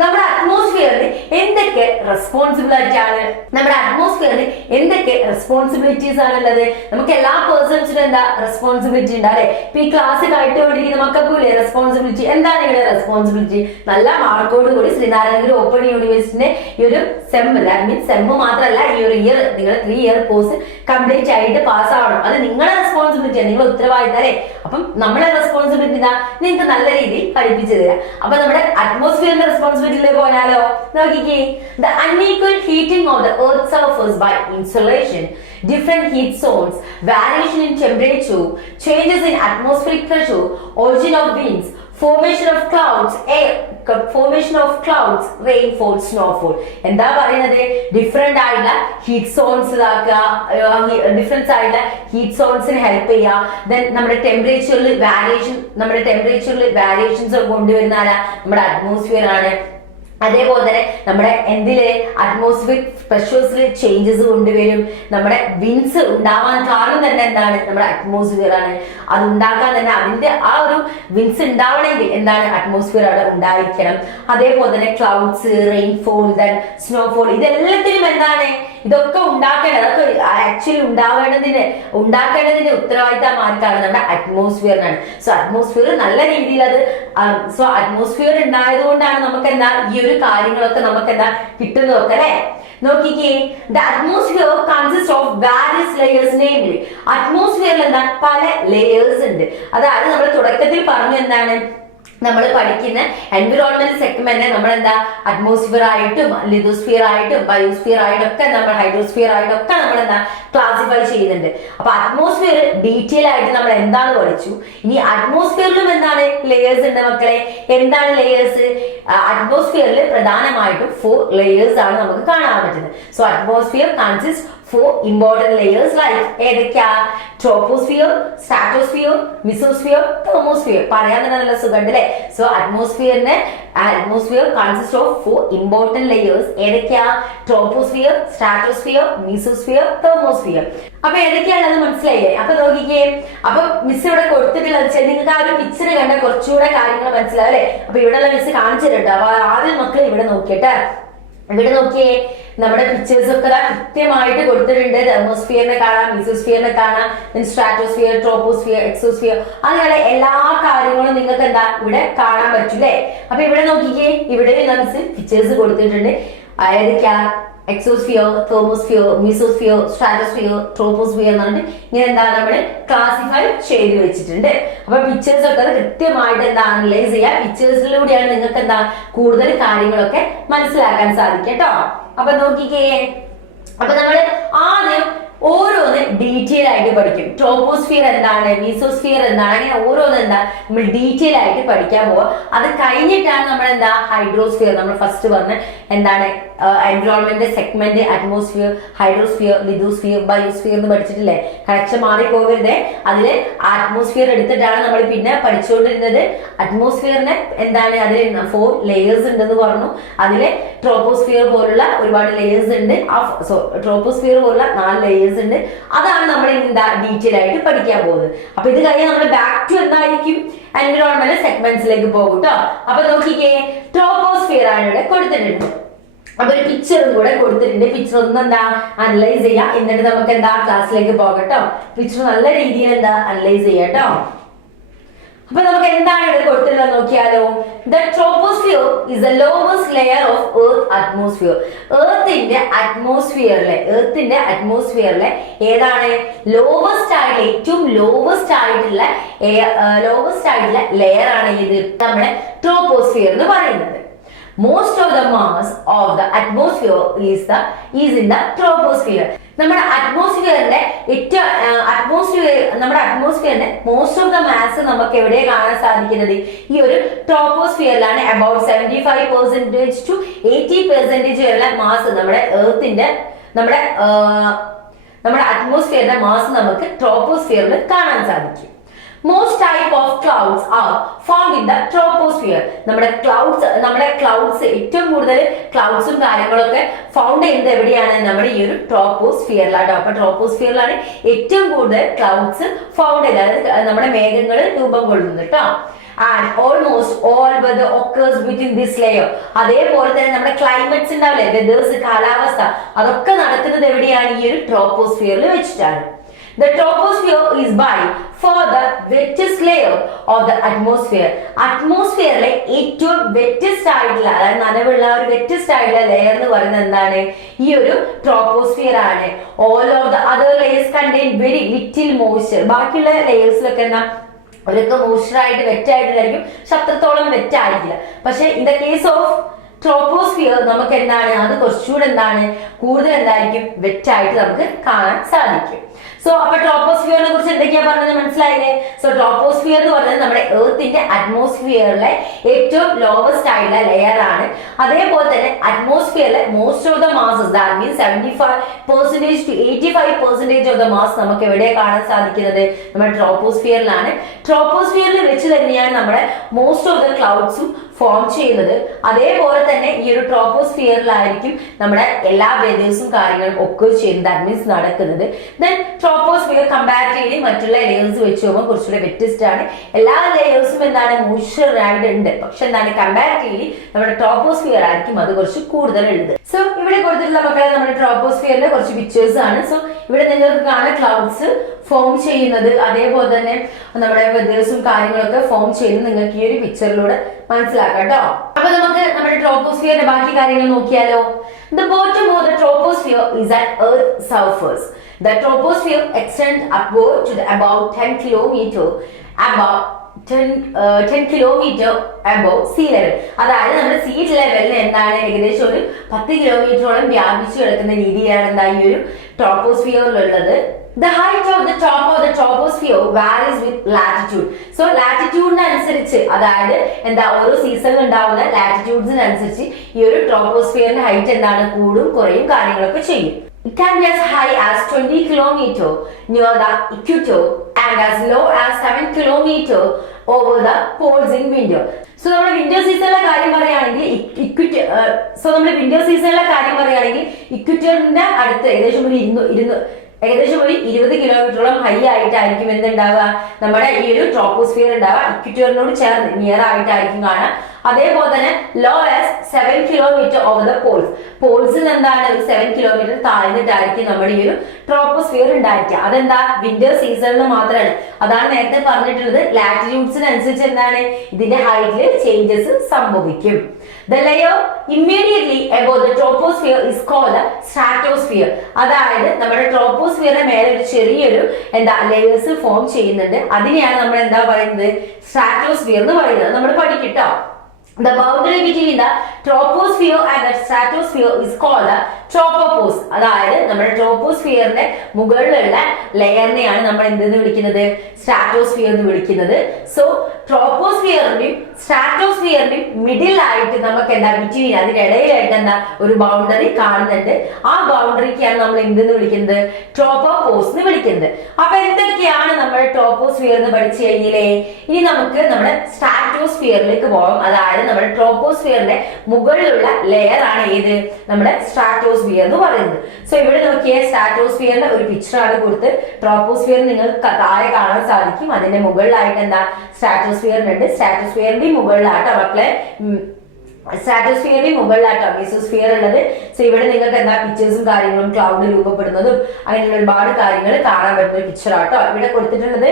നമ്മുടെ അറ്റ്മോസ്ഫിയറിന് എന്തൊക്കെ റെസ്പോൺസിബിലിറ്റി ആണ്, നമ്മുടെ അറ്റ്മോസ്ഫിയറിന് എന്തൊക്കെ റെസ്പോൺസിബിലിറ്റീസ് ആണുള്ളത്. നമുക്ക് എല്ലാ പേഴ്സൺസിനും എന്താ റെസ്പോൺസിബിലിറ്റി ഉണ്ട് അല്ലെ. ഇപ്പൊ ഈ ക്ലാസ് കേട്ടുകൊണ്ടിരിക്കുന്ന മക്കൾക്കൂല്ലേ റെസ്പോൺസിബിലിറ്റി. എന്താണ് ഇവിടെ റെസ്പോൺസിബിലിറ്റി? നല്ല മാർക്കോട് കൂടി ശ്രീനാരായണ ഗുരു ഓപ്പൺ യൂണിവേഴ്സിറ്റിന്റെ ഈ ഒരു സെം, ദാറ്റ് മീൻസ് സെം മാത്രമല്ല ഈ ഒരു ഇയർ നിങ്ങൾ 3 ഇയർ കോഴ്സ് കംപ്ലീറ്റ് ആയിട്ട് പാസ് ആവണം. അത് നിങ്ങളുടെ റെസ്പോൺസിബിലിറ്റിയാണ്, നിങ്ങളുടെ ഉത്തരവാദിത്തം അല്ലെ. അപ്പം നമ്മുടെ റെസ്പോൺസിബിലിറ്റി എന്താ? നിങ്ങൾക്ക് നല്ല രീതിയിൽ പഠിപ്പിച്ചു തരാം. അപ്പൊ നമ്മുടെ അറ്റ്മോസ്ഫിയറിന്റെ റെസ്പോൺസിബിലിറ്റി പോയാലോ, നോക്കിക്കേ. The unequal heating of the earth's surface by insolation, different heat zones, variation in temperature, changes in atmospheric pressure, origin of winds, formation of clouds, rainfall, snowfall. എന്താ പറയുന്നത്? ഡിഫറെന്റ് ആയിട്ടുള്ള ഹീറ്റ് സോൺസ് ഇതാക്കുക, ഡിഫറൻസ് ആയിട്ടുള്ള ഹീറ്റ് സോൺസിന് ഹെൽപ്പ് ചെയ്യുക. ദെൻ നമ്മുടെ ടെമ്പറേച്ചറിൽ വാരിയേഷൻസ് കൊണ്ടുവരുന്ന ആരാ? നമ്മുടെ അറ്റ്മോസ്ഫിയർ ആണ്. അതേപോലെ തന്നെ നമ്മുടെ എന്തില് അറ്റ്മോസ്ഫിയറിക് പ്രഷേഴ്സിൽ ചേഞ്ചസ് കൊണ്ടുവരും. നമ്മുടെ വിൻസ് ഉണ്ടാവാൻ കാരണം തന്നെ എന്താണ്? നമ്മുടെ അറ്റ്മോസ്ഫിയർ ആണ്. അത് ഉണ്ടാക്കാൻ തന്നെ അതിന്റെ ആ ഒരു വിൻസ് ഉണ്ടാവണമെങ്കിൽ എന്താണ്? അറ്റ്മോസ്ഫിയർ അവിടെ ഉണ്ടായിരിക്കണം. അതേപോലെ തന്നെ ക്ലൗഡ്സ്, റെയിൻഫോൾ, ദെൻ സ്നോഫോൾ, ഇതെല്ലാത്തിനും എന്താണ്? ഇതൊക്കെ ഉണ്ടാക്കേണ്ടത്, അതൊക്കെ ആക്ച്വലി ഉണ്ടാക്കേണ്ടതിന്റെ ഉത്തരവാദിത്തം ആർക്കാണ്? നമ്മുടെ അറ്റ്മോസ്ഫിയറിനാണ്. സോ അറ്റ്മോസ്ഫിയർ നല്ല രീതിയിൽ അത് അറ്റ്മോസ്ഫിയർ ഉണ്ടായതുകൊണ്ടാണ് നമുക്ക് എന്താ ഈ ഒരു കാര്യങ്ങളൊക്കെ നമുക്ക് എന്താ കിട്ടുന്നതൊക്കെ അല്ലെ. നോക്കിക്കേ, the atmosphere consist of various layers. Namely അറ്റ്മോസ്ഫിയറിൽ എന്താ പല ലെയേഴ്സ് ഉണ്ട്. അതായത് നമ്മൾ തുടക്കത്തിൽ പറഞ്ഞു എന്താണ്, നമ്മൾ പഠിക്കുന്ന എൻവിറോൺമെന്റ് സെഗ്മെന്റ് നമ്മൾ എന്താ അറ്റ്മോസ്ഫിയർ ആയിട്ടും ലിതോസ്ഫിയർ ആയിട്ടും ബയോസ്ഫിയർ ആയിട്ടും ഒക്കെ നമ്മൾ ഹൈഡ്രോസ്ഫിയർ ആയിട്ടും ഒക്കെ നമ്മൾ എന്താ ക്ലാസിഫൈ ചെയ്യുന്നുണ്ട്. അപ്പൊ അറ്റ്മോസ്ഫിയർ ഡീറ്റെയിൽ ആയിട്ട് നമ്മൾ എന്താണ് പഠിച്ചു. ഇനി അറ്റ്മോസ്ഫിയറിലും എന്താണ് ലെയേഴ്സ് ഉണ്ട് മക്കളെ. എന്താണ് ലെയേഴ്സ്? അറ്റ്മോസ്ഫിയറിൽ പ്രധാനമായിട്ടും 4 ലെയേഴ്സ് ആണ് നമുക്ക് കാണാൻ പറ്റുന്നത്. So atmosphere consist 4 important layers like ഏതൊക്കെയാ? Troposphere, stratosphere, mesosphere, thermosphere. പറയാൻ തന്നെ നല്ല സുഖമുണ്ട് അല്ലെ. So atmosphere consist of 4 important layers. ഏതൊക്കെയാ? Troposphere, stratosphere, mesosphere, thermosphere. അപ്പൊ ഏതൊക്കെയാണെന്ന് മനസ്സിലായില്ലേ? അപ്പൊ നോക്കിക്കേ, അപ്പൊ മിസ് ഇവിടെ കൊടുത്തിട്ടുള്ളത് നിങ്ങൾക്ക് ആ ഒരു പിക്ചർ കണ്ട കുറച്ചുകൂടെ കാര്യങ്ങൾ മനസ്സിലാവും അല്ലെ. അപ്പൊ ഇവിടെയുള്ള മിസ് കാണിച്ചു തരട്ടോ. അപ്പൊ ആദ്യം മക്കൾ ഇവിടെ നോക്കിയട്ടെ. ഇവിടെ നോക്കിയേ, നമ്മുടെ പിക്ചേഴ്സ് ഒക്കെ കൃത്യമായിട്ട് കൊടുത്തിട്ടുണ്ട്. തെർമോസ്ഫിയറിനെ കാണാം, മിസോസ്ഫിയറിനെ കാണാം, സ്ട്രാറ്റോസ്ഫിയർ, ട്രോപ്പോസ്ഫിയർ, എക്സോസ്ഫിയർ, അങ്ങനെയുള്ള എല്ലാ കാര്യങ്ങളും നിങ്ങൾക്ക് എന്താ ഇവിടെ കാണാൻ പറ്റൂലേ. അപ്പൊ ഇവിടെ നോക്കിക്കേ, ഇവിടെ മിസ് പിക്ചേഴ്സ് കൊടുത്തിട്ടുണ്ട്. ഏതൊക്കെയാ? Exosphere, thermosphere, mesosphere, stratosphere, troposphere എന്ന് പറഞ്ഞിട്ട് ഇങ്ങനെ എന്താ നമ്മൾ ക്ലാസിഫൈ ചെയ്ത് വെച്ചിട്ടുണ്ട്. അപ്പൊ പിക്ചേഴ്സ് ഒക്കെ കൃത്യമായിട്ട് എന്താ അനലൈസ് ചെയ്യുക. പിക്ചേഴ്സിലൂടെയാണ് നിങ്ങൾക്ക് എന്താ കൂടുതൽ കാര്യങ്ങളൊക്കെ മനസ്സിലാക്കാൻ സാധിക്കുക കേട്ടോ. അപ്പൊ നോക്കിക്കേ, അപ്പൊ നമ്മൾ ആദ്യം ഓരോന്ന് ഡീറ്റെയിൽ ആയിട്ട് പഠിക്കും. ട്രോപ്പോസ്ഫിയർ എന്താണ്, മീസോസ്ഫിയർ എന്താണ്, അങ്ങനെ ഓരോന്ന് എന്താ നമ്മൾ ഡീറ്റെയിൽ ആയിട്ട് പഠിക്കാൻ പോവുക. അത് കഴിഞ്ഞിട്ടാണ് നമ്മൾ എന്താ ഹൈഡ്രോസ്ഫിയർ, നമ്മൾ ഫസ്റ്റ് പറഞ്ഞ എന്താണ് environment segment, atmosphere, hydrosphere, lithosphere, biosphere എന്ന് പഠിച്ചിട്ടില്ലേ? കണക്ഷൻ മാറിപ്പോകരുതേ. അതില് അറ്റ്മോസ്ഫിയർ എടുത്തിട്ടാണ് നമ്മൾ പിന്നെ പഠിച്ചുകൊണ്ടിരുന്നത്. അറ്റ്മോസ്ഫിയറിന് എന്താണ് അതിൽ 4 ലെയേഴ്സ് ഉണ്ടെന്ന് പറഞ്ഞു. അതില് ട്രോപ്പോസ്ഫിയർ പോലുള്ള ഒരുപാട് ലെയേഴ്സ് ഉണ്ട്. ട്രോപ്പോസ്ഫിയർ പോലുള്ള 4 ലെയേഴ്സ് ഉണ്ട്. അതാണ് നമ്മൾ എന്താ ഡീറ്റെയിൽ ആയിട്ട് പഠിക്കാൻ പോകുന്നത്. അപ്പൊ ഇത് കഴിഞ്ഞ് നമ്മൾ ബാക്ക് ടു എന്തായിരിക്കും? എൻവിറോൺമെന്റ് സെഗ്മെന്റ്സിലേക്ക് പോകും കേട്ടോ. അപ്പൊ നോക്കിക്കേ, ട്രോപ്പോസ്ഫിയർ ആണ് ഇവിടെ കൊടുത്തിട്ടുണ്ട്. അപ്പൊ ഒരു പിക്ചറും കൂടെ കൊടുത്തിട്ടുണ്ട്. പിക്ചർ ഒന്നും എന്താ അനലൈസ് ചെയ്യാം, എന്നിട്ട് നമുക്ക് എന്താ ക്ലാസ്സിലേക്ക് പോകട്ടോ. പിക്ചർ നല്ല രീതിയിൽ എന്താ അനലൈസ് ചെയ്യാട്ടോ. അപ്പൊ നമുക്ക് എന്താണ് ഇവിടെ കൊടുത്തിട്ടുള്ളത് നോക്കിയാലോ. The troposphere is the lowest layer of earth atmosphere. എർത്തിന്റെ അറ്റ്മോസ്ഫിയറിലെ ഏതാണ് ലോവസ്റ്റ് ആയിട്ടുള്ള ഏറ്റവും ലോവസ്റ്റ് ആയിട്ടുള്ള ലെയർ ആണ് ഇത് നമ്മുടെ ട്രോപ്പോസ്ഫിയർ എന്ന് പറയുന്നത്. Most of the mass of the atmosphere is in the troposphere. നമ്മുടെ അറ്റ്മോസ്ഫിയറിന്റെ മോസ്റ്റ് ഓഫ് ദ മാസ് നമുക്ക് എവിടെ കാണാൻ സാധിക്കുന്നത്? ഈ ഒരു ട്രോപ്പോസ്ഫിയറിലാണ്. അബൌട്ട് 75% to 80% വരെയുള്ള മാസ് നമ്മുടെ എർത്തിന്റെ നമ്മുടെ അറ്റ്മോസ്ഫിയറിന്റെ മാസ് നമുക്ക് ട്രോപ്പോസ്ഫിയറിൽ കാണാൻ സാധിക്കും. Most type of clouds are found in the troposphere. നമ്മുടെ ക്ലൗഡ്സ് ഏറ്റവും കൂടുതൽ ക്ലൗഡ്സും കാര്യങ്ങളൊക്കെ ഫൗണ്ട് ചെയ്യുന്നത് എവിടെയാണ്? നമ്മുടെ ഈ ഒരു ട്രോപ്പോസ്ഫിയറിലാണ്. അപ്പൊ ട്രോപ്പോസ്ഫിയറിലാണ് ഏറ്റവും കൂടുതൽ ക്ലൗഡ്സ് ഫൗണ്ട് ചെയ്യുന്നത്, അതായത് നമ്മുടെ മേഘങ്ങൾ രൂപം കൊള്ളുന്നത് കേട്ടോ. And almost all weather occurs within this layer. അതേപോലെ തന്നെ നമ്മുടെ ക്ലൈമറ്റ്സ് ഉണ്ടാവില്ലേ, വെതേഴ്സ്, കാലാവസ്ഥ, അതൊക്കെ നടക്കുന്നത് എവിടെയാണ്? ഈ ഒരു ട്രോപ്പോസ്ഫിയറിൽ വെച്ചിട്ടാണ്. The troposphere is by far the wettest layer of the atmosphere. അറ്റ്മോസ്ഫിയറിലെ ഏറ്റവും വെറ്റസ്റ്റ് ആയിട്ടുള്ള, അതായത് നനവുള്ള ഒരു വെറ്റസ്റ്റ് ആയിട്ടുള്ള ലെയർ എന്ന് പറയുന്നത് എന്താണ്? ഈ ഒരു ട്രോപ്പോസ്ഫിയർ ആണ്. All of the other layers contain very little moisture. ബാക്കിയുള്ള ലെയേഴ്സിലൊക്കെ എന്താ, അവരൊക്കെ മോയ്സ്ചർ ആയിട്ട് വെറ്റായിട്ടായിരിക്കും, അത്രത്തോളം വെറ്റായിരിക്കില്ല. പക്ഷെ in the case of troposphere നമുക്ക് എന്താണ്, അത് കുറച്ചുകൂടെ എന്താണ്, കൂടുതൽ എന്തായിരിക്കും, വെറ്റായിട്ട് നമുക്ക് കാണാൻ സാധിക്കും. സോ അപ്പൊ ട്രോപ്പോസ്ഫിയറിനെ കുറിച്ച് എന്തൊക്കെയാ പറഞ്ഞത് മനസ്സിലായില്ലേ? സോ ട്രോപ്പോസ്ഫിയർ എന്ന് പറയുന്നത് നമ്മുടെ എർത്തിന്റെ അറ്റ്മോസ്ഫിയറിലെ ഏറ്റവും ലോവസ്റ്റ് ആയിട്ടുള്ള ലെയർ ആണ്. അതേപോലെ തന്നെ അറ്റ്മോസ്ഫിയറിലെ most of the masses, that means 75% to 85% of the mass നമുക്ക് എവിടെ കാണാൻ സാധിക്കുന്നത്? നമ്മുടെ ട്രോപ്പോസ്ഫിയറിലാണ്. ട്രോപ്പോസ്ഫിയറിൽ വെച്ച് തന്നെയാണ് നമ്മുടെ മോസ്റ്റ് ഓഫ് ദ ക്ലൗഡ്സും ഫോം ചെയ്യുന്നത്. അതേപോലെ തന്നെ ഈ ഒരു ട്രോപ്പോസ്ഫിയറിലായിരിക്കും നമ്മുടെ എല്ലാ വെതേഴ്സും കാര്യങ്ങളും ഒക്കെ ചെയ്യുന്നത്, ദാറ്റ് മീൻസ് നടക്കുന്നത്. ദെൻ ട്രോപ്പോസ്ഫിയർ കമ്പാരിറ്റീവ്ലി മറ്റുള്ള ലെയേഴ്സ് വെച്ച് നോക്കുമ്പോൾ കുറച്ചുകൂടെ വ്യത്യസ്തമാണ്. എല്ലാ ലെയേഴ്സും എന്താണ്, മോയ്സ്ചർ ആയിട്ട് ഉണ്ട്, പക്ഷെ എന്താണ്, കമ്പാരിറ്റീവ്ലി നമ്മുടെ ട്രോപ്പോസ്ഫിയർ ആയിരിക്കും അത് കുറച്ച് കൂടുതൽ ഉള്ളത്. സോ ഇവിടെ കൊടുത്തിട്ടുള്ള മക്കളെ നമ്മുടെ ട്രോപ്പോസ്ഫിയറിന്റെ കുറച്ച് പിക്ചേഴ്സ് ആണ്. സോ ഇവിടെ നിങ്ങൾക്ക് കാണാൻ ക്ലൗഡ്സ് ഫോം ചെയ്യുന്നത്, അതേപോലെ തന്നെ നമ്മുടെ വെതേഴ്സും കാര്യങ്ങളൊക്കെ ഫോം ചെയ്യുന്നത് നിങ്ങൾക്ക് ഈ ഒരു പിക്ചറിലൂടെ മനസ്സിലാക്കാം കേട്ടോ. അപ്പൊ നമുക്ക് നമ്മുടെ ട്രോപ്പോസ്ഫിയറിന്റെ ബാക്കി കാര്യങ്ങൾ നോക്കിയാലോ. The bottom of the troposphere is at Earth's surface. The troposphere extends upward to about 10 kilometer above sea level. അതായത് നമ്മുടെ സീ ലെവലിൽ എന്താണ്, ഏകദേശം ഒരു 10 കിലോമീറ്ററോളം വ്യാപിച്ചു കിടക്കുന്ന രീതിയാണ് എന്താ ഈ ഒരു ട്രോപ്പോസ്ഫിയറിലുള്ളത്. The height of the top of the troposphere varies with latitude. So ലാറ്റിറ്റ്യൂഡിനനുസരിച്ച്, അതായത് എന്താ, ഓരോ സീസണിൽ ഉണ്ടാവുന്ന ലാറ്റിറ്റ്യൂഡ്സിനനുസരിച്ച് ഈ ഒരു ട്രോപ്പോസ്ഫിയറിന്റെ ഹൈറ്റ് എന്താണ്, കൂടും കുറയും കാര്യങ്ങളൊക്കെ ചെയ്യും. It can be as high as 20 km near the equator and as low as 7 km over the poles in winter. So നമ്മുടെ വിന്റർ സീസണിലെ കാര്യം പറയുകയാണെങ്കിൽ ഇക്വിറ്ററിന്റെ അടുത്ത് ഏകദേശം ഒരു 20 കിലോമീറ്ററോളം ഹൈ ആയിട്ടായിരിക്കും എന്തുണ്ടാവുക, നമ്മുടെ ഈ ഒരു ട്രോപ്പോസ്ഫിയർ ഉണ്ടാവുക. ഇക്വിറ്ററിനോട് ചേർന്ന് നിയർ ആയിട്ടായിരിക്കും കാണാം. അതേപോലെ തന്നെ low as 7 kilometre over the പോൾസിൽ എന്താണ്, ഒരു 7 കിലോമീറ്റർ താഴ്ന്നിട്ടായിരിക്കും നമ്മുടെ ഈ ഒരു ട്രോപ്പോസ്ഫിയർ ഉണ്ടായിരിക്കുക. അതെന്താ, വിന്റർ സീസണിൽ മാത്രമാണ്. അതാണ് നേരത്തെ പറഞ്ഞിട്ടുള്ളത്, ലാറ്റിറ്റ്യൂഡ്സിനനുസരിച്ച് എന്താണ് ഇതിന്റെ ഹൈറ്റിൽ ചേഞ്ചസ് സംഭവിക്കും. The layer immediately above the troposphere is called the stratosphere. അതായത് നമ്മുടെ ട്രോപ്പോസ്ഫിയറിന്റെ മേലെ ഒരു ചെറിയൊരു ലേയേഴ്സ് ഫോം ചെയ്യുന്നുണ്ട്, അതിനെയാണ് നമ്മൾ എന്താ പറയുന്നത്, സ്ട്രാറ്റോസ്ഫിയർ എന്ന് പറയുന്നത്. നമ്മൾ പഠിക്കട്ടോ. The boundary between the troposphere and the stratosphere is called the tropopause. അതായത് നമ്മുടെ ട്രോപ്പോസ്ഫിയറിന്റെ മുകളിലുള്ള ലെയറിനെയാണ് നമ്മൾ എന്തെന്ന് വിളിക്കുന്നത്, സ്ട്രാറ്റോസ്ഫിയർ എന്ന് വിളിക്കുന്നത്. സോ ട്രോപ്പോസ്ഫിയറിന്റെയും സ്ട്രാറ്റോസ്ഫിയറിന്റെയും മിഡിൽ ആയിട്ട് നമുക്ക് എന്താ, ബിറ്റ്വീൻ, അതിനിടയിലായിട്ട് എന്താ ഒരു ബൗണ്ടറി കാണുന്നുണ്ട്. ആ ബൗണ്ടറിക്കാണ് നമ്മൾ എന്തെന്ന് വിളിക്കുന്നത്, ട്രോപ്പോപോസ് എന്ന് വിളിക്കുന്നത്. അപ്പൊ എന്തൊക്കെയാണ് നമ്മൾ ട്രോപ്പോസ്ഫിയർ എന്ന് പഠിച്ചു കഴിഞ്ഞില്ലേ? ഇനി നമുക്ക് നമ്മുടെ സ്ട്രാറ്റോസ്ഫിയറിലേക്ക് പോകാം. അതായത് നമ്മുടെ ട്രോപ്പോസ്ഫിയറിന്റെ മുകളിലുള്ള ലെയർ ആണ് ഏത്, നമ്മുടെ സ്ട്രാറ്റോസ്ഫിയർ എന്ന് പറയുന്നത്. സോ ഇവിടെ നോക്കിയ സ്ട്രാറ്റോസ്ഫിയറിന്റെ ഒരു പിക്ചർ ആണ് കൊടുത്ത്, ട്രോപ്പോസ്ഫിയർ നിങ്ങൾക്ക് താഴെ കാണാൻ സാധിക്കും. അതിന്റെ മുകളിലായിട്ട് എന്താ, സ്ട്രാറ്റോസ്ഫിയറിനുണ്ട്. സ്ട്രാറ്റോസ്ഫിയറിന്റെ മുകളിലാട്ടോ മക്കളെ, സ്ട്രാറ്റോസ്ഫിയറിന്റെ മുകളിലാട്ടോ മെസോസ്ഫിയർ ഉള്ളത്. സോ ഇവിടെ നിങ്ങൾക്ക് എന്താ പിക്ചേഴ്സും കാര്യങ്ങളും, ക്ലൗഡ് രൂപപ്പെടുന്നതും അങ്ങനെയുള്ള ഒരുപാട് കാര്യങ്ങൾ കാണാൻ പറ്റുന്ന ഒരു പിക്ചർ ആട്ടോ ഇവിടെ കൊടുത്തിട്ടുള്ളത്.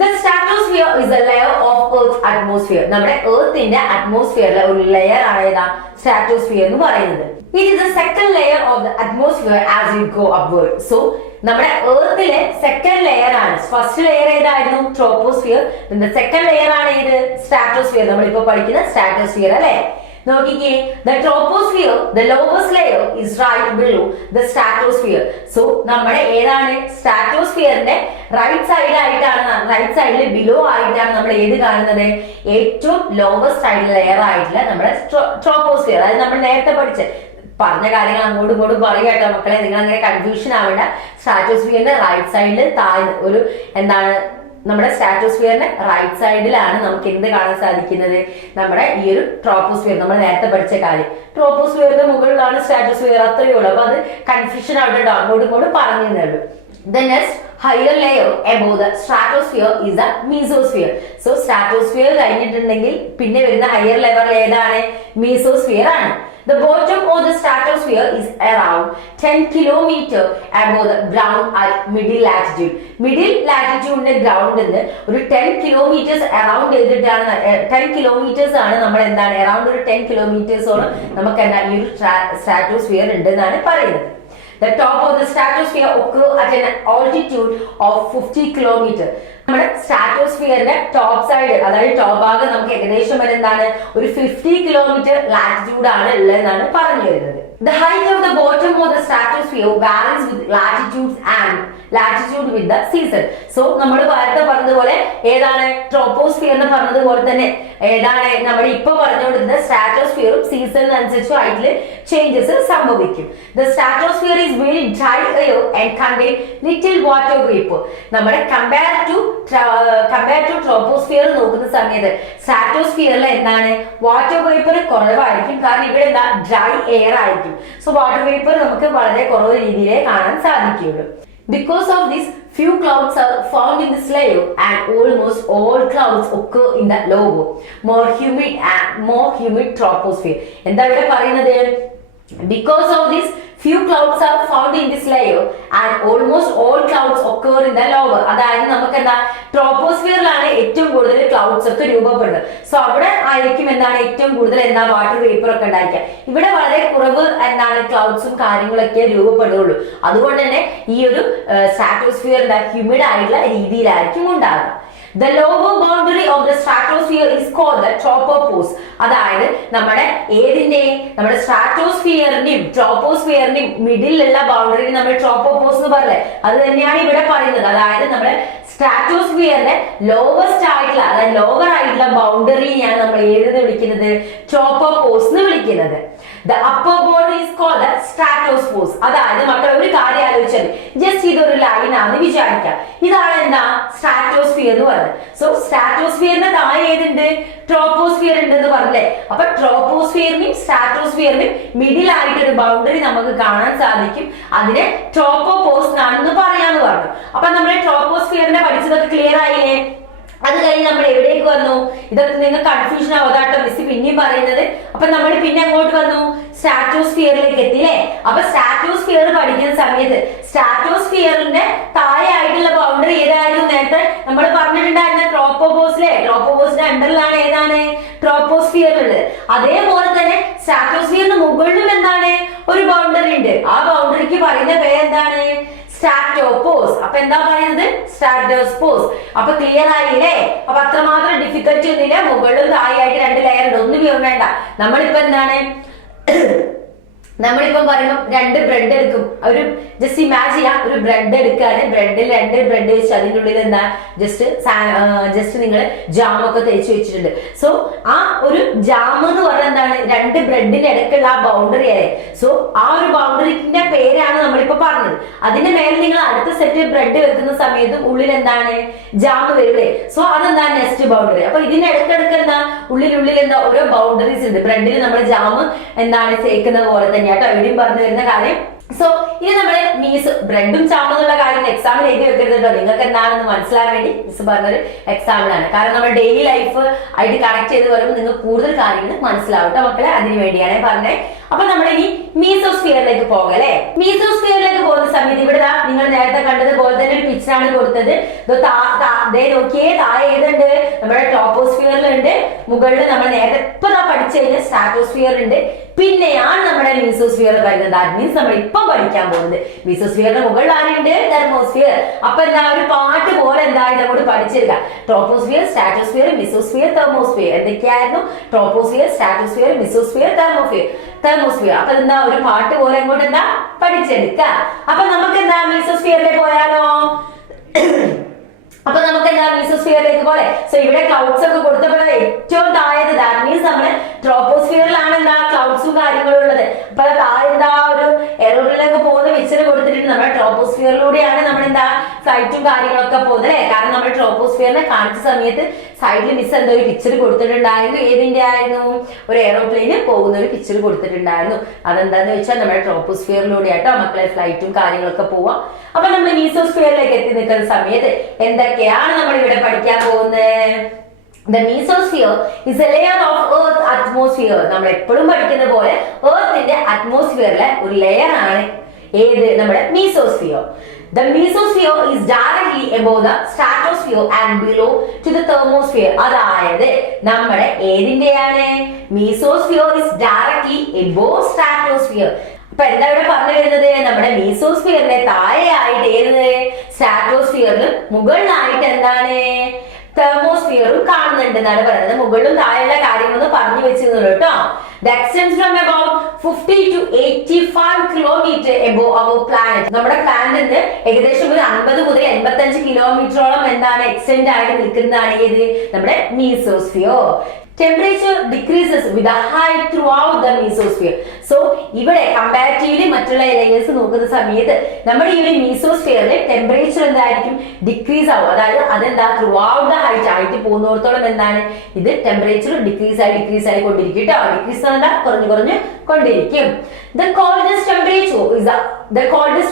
The stratosphere is a layer of Earth's atmosphere. നമ്മുടെ എർത്തിന്റെ അറ്റ്മോസ്ഫിയറിലെ ഒരു ലെയർ ആണ് ഏതാ, സ്ട്രാറ്റോസ്ഫിയർ എന്ന് പറയുന്നത്. It is the second layer of the atmosphere as you go upward. So നമ്മുടെ എർത്തിലെ സെക്കൻഡ് ലെയർ ആണ്. ഫസ്റ്റ് ലെയർ ഏതായിരുന്നു, ട്രോപ്പോസ്ഫിയർ. സെക്കൻഡ് ലെയർ ആണ് ഏത്, സ്ട്രാറ്റോസ്ഫിയർ. നമ്മളിപ്പോ പഠിക്കുന്ന സ്ട്രാറ്റോസ്ഫിയർ അല്ലെ. നോക്കിക്കേ, the troposphere, the lowest layer is right below the stratosphere. So നമ്മുടെ ഏതാണ്, സ്ട്രാറ്റോസ്ഫിയറിന്റെ റൈറ്റ് സൈഡിൽ ബിലോ ആയിട്ടാണ് നമ്മൾ ഏത് കാണുന്നത്, ഏറ്റവും ലോവസ്റ്റ് ആയിട്ടുള്ള ലെയർ ആയിട്ടുള്ള നമ്മുടെ ട്രോപ്പോസ്ഫിയർ. അതായത് നമ്മൾ നേരത്തെ പറഞ്ഞ കാര്യങ്ങൾ അങ്ങോട്ടും ഇങ്ങോട്ടും പറയാട്ടോ മക്കളെ, നിങ്ങൾ അങ്ങനെ കൺഫ്യൂഷൻ ആവേണ്ട. സ്ട്രാറ്റോസ്ഫിയറിന്റെ റൈറ്റ് സൈഡിൽ താഴെ ഒരു എന്താണ് നമ്മുടെ സ്ട്രാറ്റോസ്ഫിയറിന്റെ റൈറ്റ് സൈഡിലാണ് നമുക്ക് എന്ത് കാണാൻ സാധിക്കുന്നത്, നമ്മുടെ ഈ ഒരു ട്രോപ്പോസ്ഫിയർ. നമ്മൾ നേരത്തെ പഠിച്ച കാര്യം, ട്രോപ്പോസ്ഫിയറിന്റെ മുകളിലാണ് സ്ട്രാറ്റോസ്ഫിയർ, അത്രയേ ഉള്ളൂ. അപ്പൊ അത് കൺഫ്യൂഷൻ അവിടെ അങ്ങോട്ടും ഇങ്ങോട്ടും പറഞ്ഞു തരുള്ളൂ. The next higher layer above the stratosphere is the mesosphere. So stratosphere കഴിഞ്ഞിട്ടുണ്ടെങ്കിൽ പിന്നെ വരുന്ന higher level ഏതാണ്, mesosphere ആണ്. The bottom of the stratosphere is around 10 kilometer above the ground at middle latitude. Middle latitude ground ഒരു 10 kilometers around ചെയ്തിട്ടാണ് 10 kilometers ആണ് നമ്മൾ എന്താണ് around ഒരു 10 kilometers ഓളം നമുക്ക് എന്താ ഈ ഒരു stratosphere ഉണ്ട് എന്നാണ് പറയുന്നത്. The top of the stratosphere occur at an altitude of 50 kilometer. നമ്മുടെ സ്ട്രാറ്റോസ്ഫിയറിന്റെ ടോപ്പ് സൈഡ്, അതായത് ടോപ്പ് ഭാഗം നമുക്ക് ഏകദേശം വരെ എന്താണ് ഒരു 50 കിലോമീറ്റർ ലാറ്റിറ്റ്യൂഡ് ആണ് ഉള്ളതെന്നാണ് പറഞ്ഞു വരുന്നത്. The height of the bottom of the stratosphere varies with latitudes and latitude with the season. So നമ്മൾ നേരത്തെ പറഞ്ഞതുപോലെ ഏതാണ് ട്രോപ്പോസ്ഫിയറിന് പറഞ്ഞതുപോലെ തന്നെ ഏതാണ് നമ്മൾ ഇപ്പൊ പറഞ്ഞുകൊണ്ടിരുന്ന സ്ട്രാറ്റോസ്ഫിയറും സീസണിനനുസരിച്ച് ഹൈറ്റിൽ ചേഞ്ചസ് സംഭവിക്കും. The stratosphere is very dry air and contain little water vapor. നമ്മുടെ കമ്പയർ ടു ട്രോപ്പോസ്ഫിയർ നോക്കുന്ന സമയത്ത് സ്ട്രാറ്റോസ്ഫിയറിൽ എന്താണ് വാട്ടർ വേപ്പർ കുറവായിരിക്കും, കാരണം ഇവിടെ എന്താ ഡ്രൈ എയർ ആയിരിക്കും. സോ വാട്ടർ വേപ്പർ നമുക്ക് വളരെ കുറവ് രീതിയിലേ കാണാൻ സാധിക്കുകയുള്ളൂ. Because of this, few clouds are found in this layer and almost all clouds occur in the lower, more humid troposphere. എന്താ ഇവിടെ പറയുന്നത്? Because of this, few clouds are found in this layer and almost all clouds occur in the lower. അതായത് നമുക്ക് എന്താ ട്രോപ്പോസ്ഫിയറിലാണ് ഏറ്റവും കൂടുതൽ ക്ലൗഡ്സ് ഒക്കെ രൂപപ്പെടുന്നത്. സോ അവിടെ ആയിരിക്കും എന്താണ് ഏറ്റവും കൂടുതൽ എന്താ വാട്ടർ വേപ്പർ ഒക്കെ ഉണ്ടായിരിക്കുക. ഇവിടെ വളരെ കുറവ് എന്താണ് ക്ലൗഡ്സും കാര്യങ്ങളൊക്കെ രൂപപ്പെടുകയുള്ളൂ. അതുകൊണ്ട് തന്നെ ഈ ഒരു സ്ട്രാറ്റോസ്ഫിയർ ഹ്യൂമിഡ് ആയിട്ടുള്ള രീതിയിലായിരിക്കും ഉണ്ടാകുക. The lower boundary of the stratosphere is called the tropopause. അതായത് നമ്മുടെ നമ്മുടെ സ്ട്രാറ്റോസ്ഫിയറിന്റെയും ട്രോപ്പോസ്ഫിയറിന്റെയും മിഡിലുള്ള ബൗണ്ടറി നമ്മൾ ട്രോപ്പോപോസ് എന്ന് പറയല്ലേ, അത് തന്നെയാണ് ഇവിടെ പറയുന്നത്. അതായത് നമ്മുടെ സ്ട്രാറ്റോസ്ഫിയറിന്റെ ലോവസ്റ്റ് ആയിട്ടുള്ള, അതായത് ലോവർ ആയിട്ടുള്ള ബൗണ്ടറിയാണ് നമ്മൾ ഏതെന്ന് വിളിക്കുന്നത്, ട്രോപ്പോപോസ് എന്ന് വിളിക്കുന്നത്. The upper border is called the stratopause. അതായത് മക്കൾ ഒരു കാര്യം ആലോചിച്ചാൽ ജസ്റ്റ് ഇതൊരു ലൈൻ ആണെന്ന് വിചാരിക്കാം. ഇതാണ് എന്താ സ്ട്രാറ്റോസ്ഫിയർ എന്ന് പറയുന്നത്. സോ സ്ട്രാറ്റോസ്ഫിയറിന്റെ താഴെ ഏതുണ്ട്, ട്രോപ്പോസ്ഫിയർ ഉണ്ട് എന്ന് പറഞ്ഞില്ലേ. അപ്പൊ ട്രോപ്പോസ്ഫിയറിനെയും സ്ട്രാറ്റോസ്ഫിയറിനെയും മിഡിൽ ആയിട്ട് ഒരു ബൗണ്ടറി നമുക്ക് കാണാൻ സാധിക്കും. അതിനെ ട്രോപ്പോപോസ് ആണെന്ന് പറയാന്ന് പറഞ്ഞു. അപ്പൊ നമ്മുടെ ട്രോപ്പോസ്ഫിയറിനെ പഠിച്ചതൊക്കെ ക്ലിയർ ആയില്ലേ? അത് കഴിഞ്ഞ് നമ്മൾ എവിടേക്ക് വന്നു? ഇതൊക്കെ നിങ്ങൾക്ക് കൺഫ്യൂഷൻ ആവാട്ടോ മിസ് പിന്നെയും പറയുന്നത്. അപ്പൊ നമ്മൾ പിന്നെ അങ്ങോട്ട് വന്നു, സ്ട്രാറ്റോസ്ഫിയറിലേക്ക് എത്തില്ലേ. അപ്പൊ സ്ട്രാറ്റോസ്ഫിയർ പഠിക്കുന്ന സമയത്ത് സ്ട്രാറ്റോസ്ഫിയറിന്റെ താഴെ ആയിട്ടുള്ള ബൗണ്ടറി ഏതായിരുന്നു? നേരത്തെ നമ്മൾ പറഞ്ഞിട്ടുണ്ടായിരുന്ന ട്രോപ്പോപോസിലെ, ട്രോപ്പോപോസിന്റെ അണ്ടറിലാണ് ഏതാണ് ട്രോപ്പോസ്ഫിയർ ഉള്ളത്. അതേപോലെ തന്നെ സ്ട്രാറ്റോസ്ഫിയറിന് മുകളിലും എന്താണ് ഒരു ബൗണ്ടറി ഉണ്ട്. ആ ബൗണ്ടറിക്ക് പറയുന്ന പേരെന്താണ്? സ്ട്രാറ്റോപോസ്. അപ്പൊ എന്താ പറയുന്നത്? സ്ട്രാറ്റോപോസ്. അപ്പൊ ക്ലിയർ ആയില്ലേ? അപ്പൊ അത്രമാത്രം ഡിഫിക്കൽറ്റി ഒന്നുമില്ല. മുകളിലും താഴെയായിട്ട് 2 ലെയർ ഉണ്ട്, ഒന്നും വേണ്ട. നമ്മളിപ്പോ എന്താണ് നമ്മളിപ്പം പറയുമ്പോൾ 2 ബ്രെഡ് എടുക്കും. ഒരു ജസ്റ്റ് ഇമാജിൻ ചെയ്യാം, ഒരു ബ്രെഡ് എടുക്കാണ്, ബ്രെഡിൽ 2 ബ്രെഡ് വെച്ച് അതിൻ്റെ ഉള്ളിൽ എന്താ ജസ്റ്റ് നിങ്ങൾ ജാമൊക്കെ തേച്ച് വെച്ചിട്ടുണ്ട്. സോ ആ ഒരു ജാം എന്ന് പറഞ്ഞാൽ എന്താണ്? 2 ബ്രെഡിന്റെ ഇടയ്ക്കുള്ള ആ ബൗണ്ടറി അല്ലേ. സോ ആ ഒരു ബൗണ്ടറിന്റെ പേരാണ് നമ്മളിപ്പോ പറഞ്ഞത്. അതിന്റെ മേലെ നിങ്ങൾ അടുത്ത സെറ്റ് ബ്രെഡ് വെക്കുന്ന സമയത്തും ഉള്ളിൽ എന്താണ് ജാം വരില്ലേ. സോ അതെന്താണ് നെക്സ്റ്റ് ബൗണ്ടറി. അപ്പൊ ഇതിന്റെ ഇടയ്ക്കിടയ്ക്ക് എന്താ ഉള്ളിൽ എന്താ ഓരോ ബൗണ്ടറീസ് ഉണ്ട്. ബ്രെഡിൽ നമ്മൾ ജാം എന്താണ് തേക്കുന്ന പോലെ തന്നെ കേട്ടോ എവിടെയും പറഞ്ഞു വരുന്ന കാര്യം. സോ ഇനി നമ്മള് മീസ് ബ്രെഡും ചാമെന്നുള്ള കാര്യം എക്സാമിൽ എഴുതി വെക്കരുത് കേട്ടോ. നിങ്ങൾക്ക് എന്താണെന്ന് മനസ്സിലാൻ വേണ്ടി മിസ് പറഞ്ഞൊരു എക്സാമിനാണ്. കാരണം നമ്മൾ ഡെയിലി ലൈഫ് ആയിട്ട് കണക്ട് ചെയ്ത് വരുമ്പോൾ നിങ്ങൾക്ക് കൂടുതൽ കാര്യങ്ങൾ മനസ്സിലാവട്ടെ മക്കളെ, അതിന് വേണ്ടിയാണ് പറഞ്ഞത്. അപ്പൊ നമ്മൾ ഇനി മീസോസ്ഫിയറിലേക്ക് പോകാം അല്ലെ. മീസോസ്ഫിയറിലേക്ക് പോകുന്ന സമയത്ത് ഇവിടെ നിങ്ങൾ നേരത്തെ കണ്ടതുപോലെ തന്നെ ഒരു പിക്ചറാണ് കൊടുത്തത്. നോക്കിയേ, താഴെ ഏതുണ്ട്? നമ്മുടെ ട്രോപ്പോസ്ഫിയറിലുണ്ട്, മുകളിൽ നമ്മൾ നേരത്തെ ഇപ്പൊ പഠിച്ചു കഴിഞ്ഞാൽ സ്ട്രാറ്റോസ്ഫിയർ ഉണ്ട്, പിന്നെയാണ് നമ്മുടെ മീസോസ്ഫിയർ വരുന്നത്. ദാറ്റ് മീൻസ് നമ്മൾ ഇപ്പൊ പഠിക്കാൻ പോകുന്നത് മീസോസ്ഫിയറിന്റെ മുകളിൽ ആരുണ്ട്? തെർമോസ്ഫിയർ. അപ്പൊ എന്താ ഒരു പാട്ട് പോലെ എന്തായിട്ട് അങ്ങോട്ട് പഠിച്ചെടുക്കുക. Troposphere, stratosphere, mesosphere, thermosphere. എന്തൊക്കെയായിരുന്നു? Troposphere, stratosphere, mesosphere, thermosphere. അപ്പൊ എന്താ ഒരു പാട്ട് പോലെ അങ്ങോട്ട് എന്താ പഠിച്ചെടുക്ക. അപ്പൊ നമുക്ക് എന്താ മീസോസ്ഫിയറിലേക്ക് പോയാലോ? അപ്പൊ നമുക്ക് എന്താ മീസോസ്ഫിയറിലേക്ക് പോലെ. സോ ഇവിടെ ക്ലൗഡ്സ് ഒക്കെ കൊടുത്തപ്പോൾ ഏറ്റവും താഴത് ദാറ്റ് മീൻസ് നമ്മള് ട്രോപ്പോസ്ഫിയറിലാണ് എന്താ ക്ലൗഡ്സും കാര്യങ്ങളും ഉള്ളത്. അപ്പൊ താഴെ എന്താ ഒരു എയറോഡിലേക്ക് പോകുന്ന പിക്ചർ കൊടുത്തിട്ടുണ്ട്. നമ്മുടെ ട്രോപ്പോസ്ഫിയറിലൂടെയാണ് നമ്മൾ എന്താ ഫ്ലൈറ്റും കാര്യങ്ങളൊക്കെ പോകുന്നത് അല്ലെ. കാരണം നമ്മൾ ട്രോപ്പോസ്ഫിയറിനെ കാണിച്ച സമയത്ത് സൈഡിൽ മിസ് എന്തോ ഒരു പിക്ചർ കൊടുത്തിട്ടുണ്ടായിരുന്നു. ഏതിന്റെ ആയിരുന്നു? ഒരു എയറോപ്ലെയിന് പോകുന്ന ഒരു പിക്ചർ കൊടുത്തിട്ടുണ്ടായിരുന്നു. അതെന്താന്ന് വെച്ചാൽ നമ്മുടെ ട്രോപ്പോസ്ഫിയറിലൂടെ ആട്ടോ മക്കളെ ഫ്ലൈറ്റും കാര്യങ്ങളൊക്കെ പോവാം. അപ്പൊ നമ്മൾ മീസോസ്ഫിയറിലേക്ക് എത്തി നിൽക്കുന്ന സമയത്ത് എന്തൊക്കെയാണ് നമ്മൾ ഇവിടെ പഠിക്കാൻ പോകുന്നത്? The mesosphere is a layer of earth atmosphere. നമ്മൾ എപ്പോഴും പഠിക്കുന്ന പോലെ എർത്തിന്റെ അറ്റ്മോസ്ഫിയറിലെ ഒരു ലെയർ ആണ് ഏത്? നമ്മുടെ mesosphere. The mesosphere is directly above the stratosphere and below to the thermosphere. അതായത് നമ്മുടെ ഏതിന്റെയാണ്? Mesosphere is directly above stratosphere. അപ്പൊ എന്താ ഇവിടെ പറഞ്ഞു വരുന്നത്? നമ്മുടെ മീസോസ്ഫിയറിന്റെ താഴെയായിട്ട് ഏത്? സ്ട്രാറ്റോസ്ഫിയറിന് മുകളിലായിട്ട് എന്താണ്? തെർമോസ്ഫിയറും കാണുന്നുണ്ട് എന്നാണ് പറയുന്നത്. മുകളിലും താഴെയുള്ള കാര്യങ്ങളൊന്നും പറഞ്ഞു വെച്ചിരുന്നു കേട്ടോ. That extends from about 50 to 85 kilometer above our planet. നമ്മുടെ പ്ലാനറ്റിന് ഏകദേശം ഒരു 50 മുതൽ 85 കിലോമീറ്ററോളം എന്താണ് എക്സ്റ്റെൻഡ് ആയിട്ട് നിൽക്കുന്നതാണ് ഏത്? നമ്മുടെ mesosphere. Temperature decreases with the height throughout the mesosphere. So ഇവിടെ കമ്പാരിറ്റീവ്ലി മറ്റുള്ള ലെയേഴ്സ് നോക്കുന്ന സമയത്ത് നമ്മുടെ ഈ ഒരു മീസോസ്ഫിയറിൽ ടെമ്പറേച്ചർ എന്തായിരിക്കും? ഡിക്രീസ് ആവും. അതായത് അതെന്താ? ത്രൂ ഔട്ട് ദ ഹൈറ്റ് പോകുന്നിടത്തോളം എന്താണ് ഇത്? ടെമ്പറേച്ചർ ഡിക്രീസ് ആയി കൊണ്ടിരിക്കും കേട്ടോ. ഡിക്രീസ് എന്താ? കുറഞ്ഞു കൊണ്ടിരിക്കും. The coldest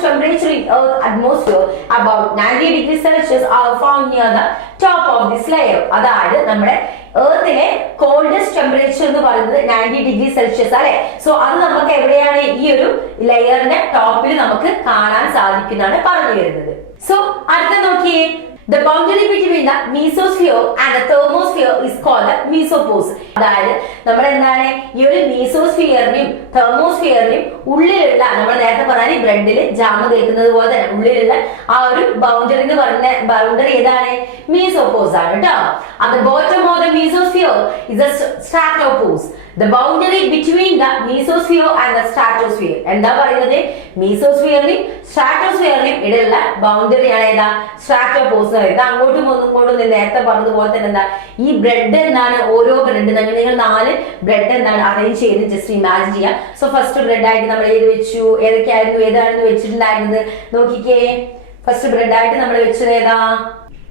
temperature in Earth atmosphere about 90 degrees Celsius are found near the top of this layer. അതായത് നമ്മുടെ എർത്തിലെ കോൾഡസ്റ്റ് ടെമ്പറേച്ചർ എന്ന് പറയുന്നത് 90 ഡിഗ്രി സെൽഷ്യസ് അല്ലെ. സോ അത് നമുക്ക് എവിടെയാണ്? ഈ ഒരു ലെയറിന്റെ ടോപ്പിൽ നമുക്ക് കാണാൻ സാധിക്കുന്നതാണ് പറഞ്ഞു വരുന്നത്. സോ അടുത്ത നോക്കിയേ. The boundary between the mesosphere and the thermosphere is called the mesopause. അതായത് നമ്മൾ എന്താണ് ഈ ഒരു മീസോസ്ഫിയറിനെയും തെർമോസ്ഫിയറിനെയും ഉള്ളിലുള്ള നമ്മൾ നേരത്തെ പറഞ്ഞാൽ ബ്രെഡില് ജാമ് തേക്കുന്നത് പോലെ തന്നെ ഉള്ളിലുള്ള ആ ഒരു ബൗണ്ടറി എന്ന് പറഞ്ഞ ബൗണ്ടറി ഏതാണ്? മീസോപോസ് ആണ് കേട്ടോ. At the bottom of the mesosphere is the stratopause. The boundary between the mesosphere and the stratosphere. എന്താ പറയുന്നത്? മീസോസ്ഫിയറിനെയും സ്ട്രാറ്റോസ്ഫിയറിനെയും ഇടയിലുള്ള ബൗണ്ടറി ആണ് ഏതാ? സ്ട്രാറ്റോപോസ്. ഇത് അങ്ങോട്ടും ഇങ്ങോട്ടും നേരത്തെ പറഞ്ഞതുപോലെ തന്നെ എന്താ ഈ ബ്രെഡ് എന്താണ്? ഓരോ ബ്രെഡ് നിങ്ങൾ 4 ബ്രെഡ് എന്താണ് അറേഞ്ച് ചെയ്ത് ജസ്റ്റ് ഇമാജിൻ ചെയ്യാം. സോ ഫസ്റ്റ് ബ്രെഡ് ആയിട്ട് നമ്മൾ ഏത് വെച്ചു? ഏതായിരുന്നു വെച്ചിട്ടുണ്ടായിരുന്നത്? നോക്കിക്കേ. ഫസ്റ്റ് ബ്രെഡ് ആയിട്ട് നമ്മൾ വെച്ചത് ഏതാ?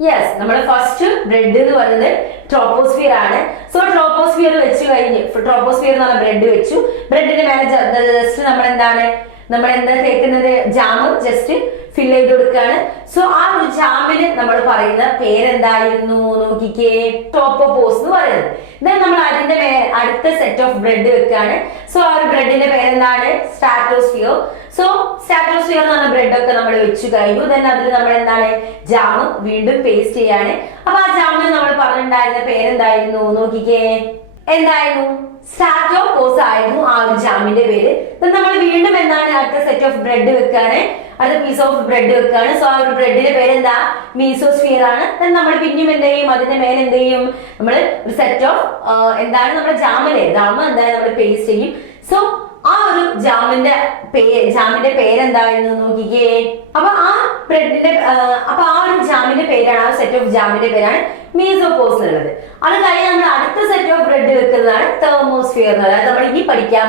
യെസ്, നമ്മുടെ ഫസ്റ്റ് ബ്രെഡ് എന്ന് പറയുന്നത് ട്രോപ്പോസ്ഫിയർ ആണ്. സോ ട്രോപ്പോസ്ഫിയർ വെച്ച് കഴിഞ്ഞ് ട്രോപ്പോസ്ഫിയർ എന്ന് പറഞ്ഞ ബ്രെഡ് വെച്ചു. ബ്രെഡിന്റെ മേലെ ജസ്റ്റ് നമ്മൾ എന്താ തേക്കുന്നത്? ജാമ് ജസ്റ്റ് ഫിൽ ചെയ്ത് കൊടുക്കുകയാണ്. സോ ആ ഒരു ജാമിന് നമ്മൾ പറയുന്ന പേരെന്തായിരുന്നു? നോക്കിക്കേ, ട്രോപ്പോപോസ് എന്ന് പറയുന്നത്. ദെൻ നമ്മൾ അതിന്റെ അടുത്ത സെറ്റ് ഓഫ് ബ്രെഡ് വെക്കുകയാണ്. സോ ആ ഒരു ബ്രെഡിന്റെ പേരെന്താണ്? സ്ട്രാറ്റോസ്ഫിയർ. സോ സ്ട്രാറ്റോസ്ഫിയർ എന്ന് പറഞ്ഞ ബ്രെഡ് ഒക്കെ നമ്മൾ വെച്ചു കഴിഞ്ഞു. ദെൻ അതിൽ നമ്മൾ എന്താണ്? ജാമ് വീണ്ടും പേസ്റ്റ് ചെയ്യാണ്. അപ്പൊ ആ ജാമിന് നമ്മൾ പറഞ്ഞിട്ടുണ്ടായിരുന്ന പേരെന്തായിരുന്നു? നോക്കിക്കേ, എന്തായിരുന്നു? സ്ട്രാറ്റോപോസ് ആയിരുന്നു ആ ഒരു ജാമിന്റെ പേര്. നമ്മൾ വീണ്ടും എന്താണ്? അടുത്ത സെറ്റ് ഓഫ് ബ്രെഡ് വെക്കാണ്. അടുത്ത പീസ് ഓഫ് ബ്രെഡ് വെക്കാണ്. സോ ആ ഒരു ബ്രെഡിന്റെ പേര് എന്താ? മീസോസ്ഫിയർ ആണ്. നമ്മൾ പിന്നെയും എന്ത് ചെയ്യും? അതിന്റെ മേലെ എന്ത് ചെയ്യും? നമ്മൾ ഒരു സെറ്റ് ഓഫ് എന്താണ് നമ്മുടെ ജാമിലെ ജാമ് എന്തായാലും നമ്മൾ പേസ്റ്റ് ചെയ്യും. സോ ആ ഒരു ജാമിന്റെ പേരെന്തായിരുന്നു? നോക്കിക്കേ. അപ്പൊ ആ ഒരു ജാമിന്റെ പേരാണ്, ആ സെറ്റ് ഓഫ് ജാമിന്റെ പേരാണ് മീസോപോസ് എന്നുള്ളത്. അത് കഴിഞ്ഞ് നമ്മൾ അടുത്ത സെറ്റ് ഓഫ് ബ്രെഡ് വെക്കുന്നതാണ് തെർമോസ്ഫിയർ എന്നുള്ളത്. അതായത് നമ്മൾ ഇനി പഠിക്കാൻ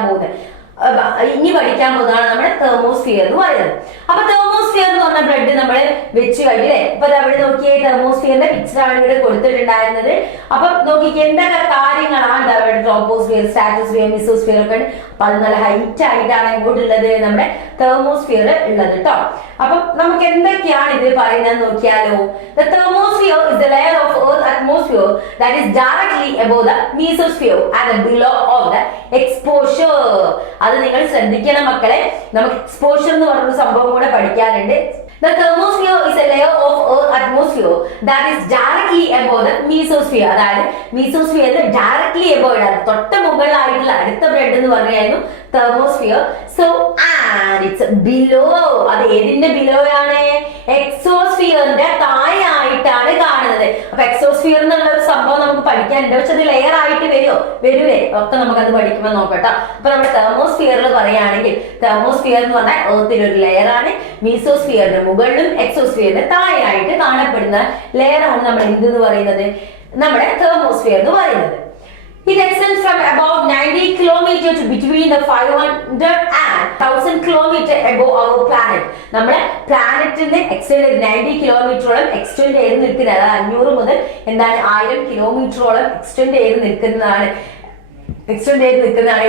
പോകുന്നതാണ് നമ്മുടെ തെർമോസ്ഫിയർ എന്ന് പറയുന്നത്. അപ്പൊ തെർമോസ്ഫിയർ എന്ന് പറഞ്ഞ ബ്രെഡ് നമ്മൾ വെച്ച് കഴിഞ്ഞില്ലേ. അപ്പൊ അവിടെ നോക്കിയേ, തെർമോസ്ഫിയറിന്റെ പിക്ചറാണ് ഇവിടെ കൊടുത്തിട്ടുണ്ടായിരുന്നത്. അപ്പൊ നോക്കിക്കേ എന്തൊക്കെ കാര്യങ്ങളാണ് അവിടെ ട്രോപ്പോസ്ഫിയർ, സ്ട്രാറ്റോസ്ഫിയർ, മീസോസ്ഫിയർ ഒക്കെ. അപ്പൊ അത് നല്ല ഹൈറ്റ് ആയിട്ടാണ് ഇങ്ങോട്ടുള്ളത് നമ്മുടെ തെർമോസ്ഫിയർ ഉള്ളത് കേട്ടോ. അപ്പൊ നമുക്ക് എന്തൊക്കെയാണ് ഇത് പറയുന്നത് നോക്കിയാലോ. The thermosphere is the layer of Earth atmosphere that is directly above the mesosphere and below of the exposure. അത് നിങ്ങൾ ശ്രദ്ധിക്കണം മക്കളെ. നമുക്ക് എക്സ്പോഷർ എന്ന് പറഞ്ഞൊരു സംഭവം കൂടെ പഠിക്കാനുണ്ട്. The thermosphere is a layer of Earth atmosphere that is directly above the mesosphere. അതായത് മീസോസ്ഫിയറിൽ ഡയറക്ട്ലി above ആണ്, തൊട്ട് മുകളിലായിട്ടുള്ള അടുത്ത ബ്രെഡ് എന്ന് പറഞ്ഞായിരുന്നു thermosphere. So and it's below. അത് ഏതിന്റെ ബിലോ ആണ്? എക്സോസ്ഫിയറിന്റെ താഴെ ആയിട്ടാണ് കാണുന്നത്. അപ്പൊ എക്സോസ്ഫിയർ എന്നുള്ള ഒരു സംഭവം നമുക്ക് പഠിക്കാനുണ്ട്. പക്ഷെ അത് ലെയർ ആയിട്ട് വരുവേ ഒക്കെ നമുക്കത് പഠിക്കുമ്പോൾ നോക്കട്ടോ. അപ്പൊ നമ്മുടെ തെർമോസ്ഫിയറിൽ പറയുകയാണെങ്കിൽ തെർമോസ്ഫിയർ എന്ന് പറഞ്ഞാൽ എർത്തിൽ ഒരു ലെയർ ആണ്. മീസോസ്ഫിയറിന്റെ മുകളിലും എക്സോസ്ഫിയറിന്റെ താഴെയായിട്ട് കാണപ്പെടുന്ന ലെയർ ആണ് നമ്മൾ എന്തെന്ന് പറയുന്നത്? നമ്മുടെ തെർമോസ്ഫിയർ എന്ന് പറയുന്നത്. It extends from about 90 kilometers to between the 500 and 1000 kilometers above our planet. നമ്മുടെ പ്ലാനറ്റിന്റെ എക്സ്റ്റെൻഡ് 90 കിലോമീറ്ററോളം എക്സ്റ്റെൻഡ് ചെയ്ത് നിൽക്കുന്നത്, അതായത് 500 മുതൽ 1000 കിലോമീറ്ററോളം എക്സ്റ്റെൻഡ് ചെയ്ത് നിൽക്കുന്നതാണ്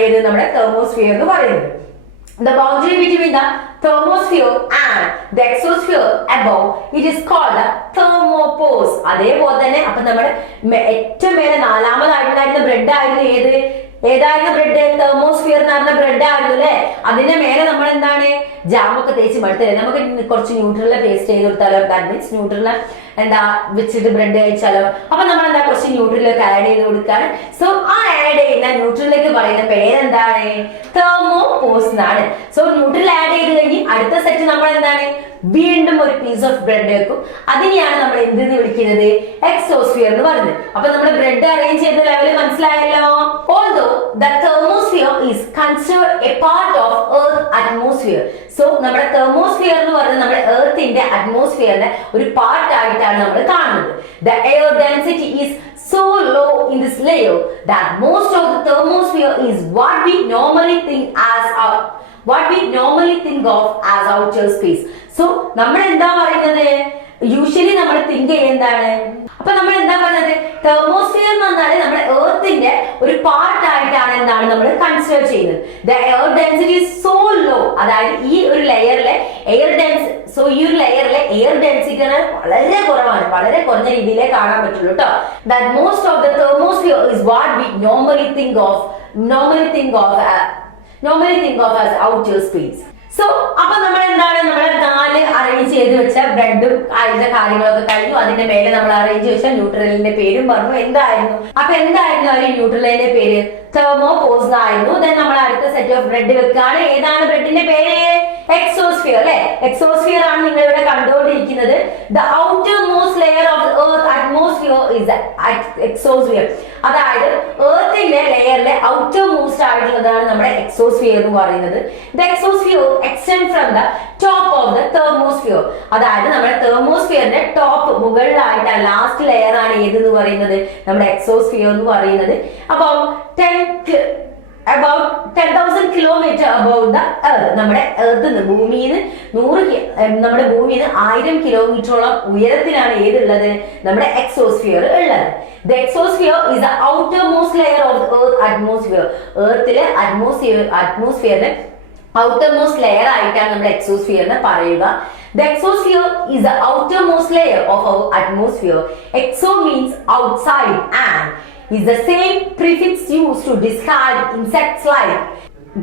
ഏത് നമ്മുടെ തെർമോസ്ഫിയർ എന്ന് പറയുന്നത്. The boundary between the thermosphere and the exosphere above, it is called the thermopause. അതേപോലെ തന്നെ അപ്പൊ നമ്മുടെ ഏറ്റവും മേലെ നാലാമതായിട്ടുണ്ടായിരുന്ന ബ്രെഡ് ആയിരുന്നു ഏതായിരുന്നു ബ്രെഡ്? തെർമോസ്ഫിയർ എന്ന് പറഞ്ഞ ബ്രെഡ് ആയിരുന്നു അല്ലെ. അതിന്റെ മേലെ നമ്മൾ എന്താണ് ജാമൊക്കെ തേച്ച് മടുത്തല്ലേ. നമുക്ക് കുറച്ച് ന്യൂട്രലിനെ പേസ്റ്റ് ചെയ്ത് കൊടുത്താലോ, ദാറ്റ് മീൻസ് ന്യൂട്രലിനെ വെച്ചിട്ട് ബ്രെഡ് കഴിച്ചാലോ. അപ്പൊ നമ്മൾ കുറച്ച് ന്യൂട്രലൊക്കെ ആഡ് ചെയ്ത് കൊടുക്കാണ്. സോ ആ ആഡ് ചെയ്യുന്ന ന്യൂട്രലിലേക്ക് പറയുന്ന പേരെന്താണ്? തെർമോപോസ് എന്നാണ്. സോ ന്യൂട്രൽ ആഡ് ചെയ്ത് കഴിഞ്ഞ് അടുത്ത സെറ്റ് നമ്മൾ വീണ്ടും ഒരു പീസ് ഓഫ് ബ്രെഡ് വെക്കും. അതിനെയാണ് നമ്മൾ എന്തെന്ന് വിളിക്കുന്നത്? എക്സോസ്ഫിയർ എന്ന് പറയുന്നത്. അപ്പൊ നമ്മൾ ബ്രെഡ് അറേഞ്ച് ചെയ്ത ലെവൽ മനസ്സിലായല്ലോ. Although the thermosphere is considered A part of earth atmosphere. So നമ്മുടെ തെർമോസ്ഫിയർ എന്ന് പറയുന്നത് നമ്മുടെ എർത്തിന്റെ അറ്റ്മോസ്ഫിയറിന്റെ ഒരു പാർട്ട് ആയിട്ടാണ് നമ്മൾ കാണുന്നത്. The air density is so low in this layer that most of the thermosphere is what we normally think of as outer space. So നമ്മൾ എന്താ പറയുന്നത്? യൂഷ്വലി നമ്മൾ തിങ്ക് ചെയ്യുന്നതാണ്. അപ്പൊ നമ്മൾ എന്താ പറയുന്നത്? തെർമോസ്ഫിയർ എന്ന് പറഞ്ഞാൽ നമ്മുടെ എർത്തിന്റെ ഒരു പാർട്ട് ആയിട്ടാണ് നമ്മൾ കൺസിഡർ ചെയ്യുന്നത്. The air density is so low, അതായത് ഈ ഒരു ലെയറിലെ എയർ ഡെൻസിറ്റി വളരെ കുറവാണ്, വളരെ കുറഞ്ഞ രീതിയിലേ കാണാൻ പറ്റുള്ളൂ കേട്ടോ. That most of the thermosphere is what we normally think of as outer space. So അപ്പൊ നമ്മൾ എന്താണ് നാല് അറേഞ്ച് ചെയ്ത് വെച്ച ബ്രെഡും അതിന്റെ കാര്യങ്ങളൊക്കെ കഴിഞ്ഞു. അതിന്റെ മേലെ നമ്മൾ അറേഞ്ച് വെച്ച ന്യൂട്രലിന്റെ പേരും പറഞ്ഞു. എന്തായിരുന്നു ആ ന്യൂട്രലിന്റെ പേര്? തെർമോപോസ് ആയിരുന്നു. ദെൻ നമ്മൾ അടുത്ത സെറ്റ് ഓഫ് ബ്രെഡ് വെക്കാണ്. ഏതാണ് ബ്രെഡിന്റെ പേര്? എക്സോസ്ഫിയർ അല്ലെ. എക്സോസ്ഫിയർ ആണ് നിങ്ങൾ ഇവിടെ കണ്ടുകൊണ്ടിരിക്കുന്നത്. The outer most layer of earth atmosphere is exosphere. അതായത് എർത്തിന്റെ ലെയറിലെ ഔട്ടർ മോസ്റ്റ് ആയിട്ടുള്ളതാണ് നമ്മുടെ എക്സോസ്ഫിയർ എന്ന് പറയുന്നത്. The exosphere extend from the top of the thermosphere. അതായത് നമ്മുടെ തെർമോസ്ഫിയറിന്റെ ടോപ്പ് മുകളിലായിട്ട് ലാസ്റ്റ് ലെയർ ആണ് ഏതെന്ന് പറയുന്നത്? നമ്മുടെ എക്സോസ്ഫിയർ എന്ന് പറയുന്നത്. അപ്പൊ about 10,000 kilometers above the earth. നമ്മുടെ എർത്ത് ഭൂമിയിൽ നമ്മുടെ ഭൂമിയിൽ 1000 കിലോമീറ്ററോളം ഉയരത്തിലാണ് ഏതുള്ളത്? നമ്മുടെ എക്സോസ്ഫിയർ ഉള്ളത്. The exosphere is the outermost layer of the earth atmosphere. എർത്തിലെ അറ്റ്മോസ്ഫിയറിന്റെ outermost layer ആയിട്ടാണ് നമ്മുടെ എക്സോസ്ഫിയറിനെ പറയുക. The exosphere is the outermost layer of our atmosphere. Exo means outside and is the same prefix used to describe insects like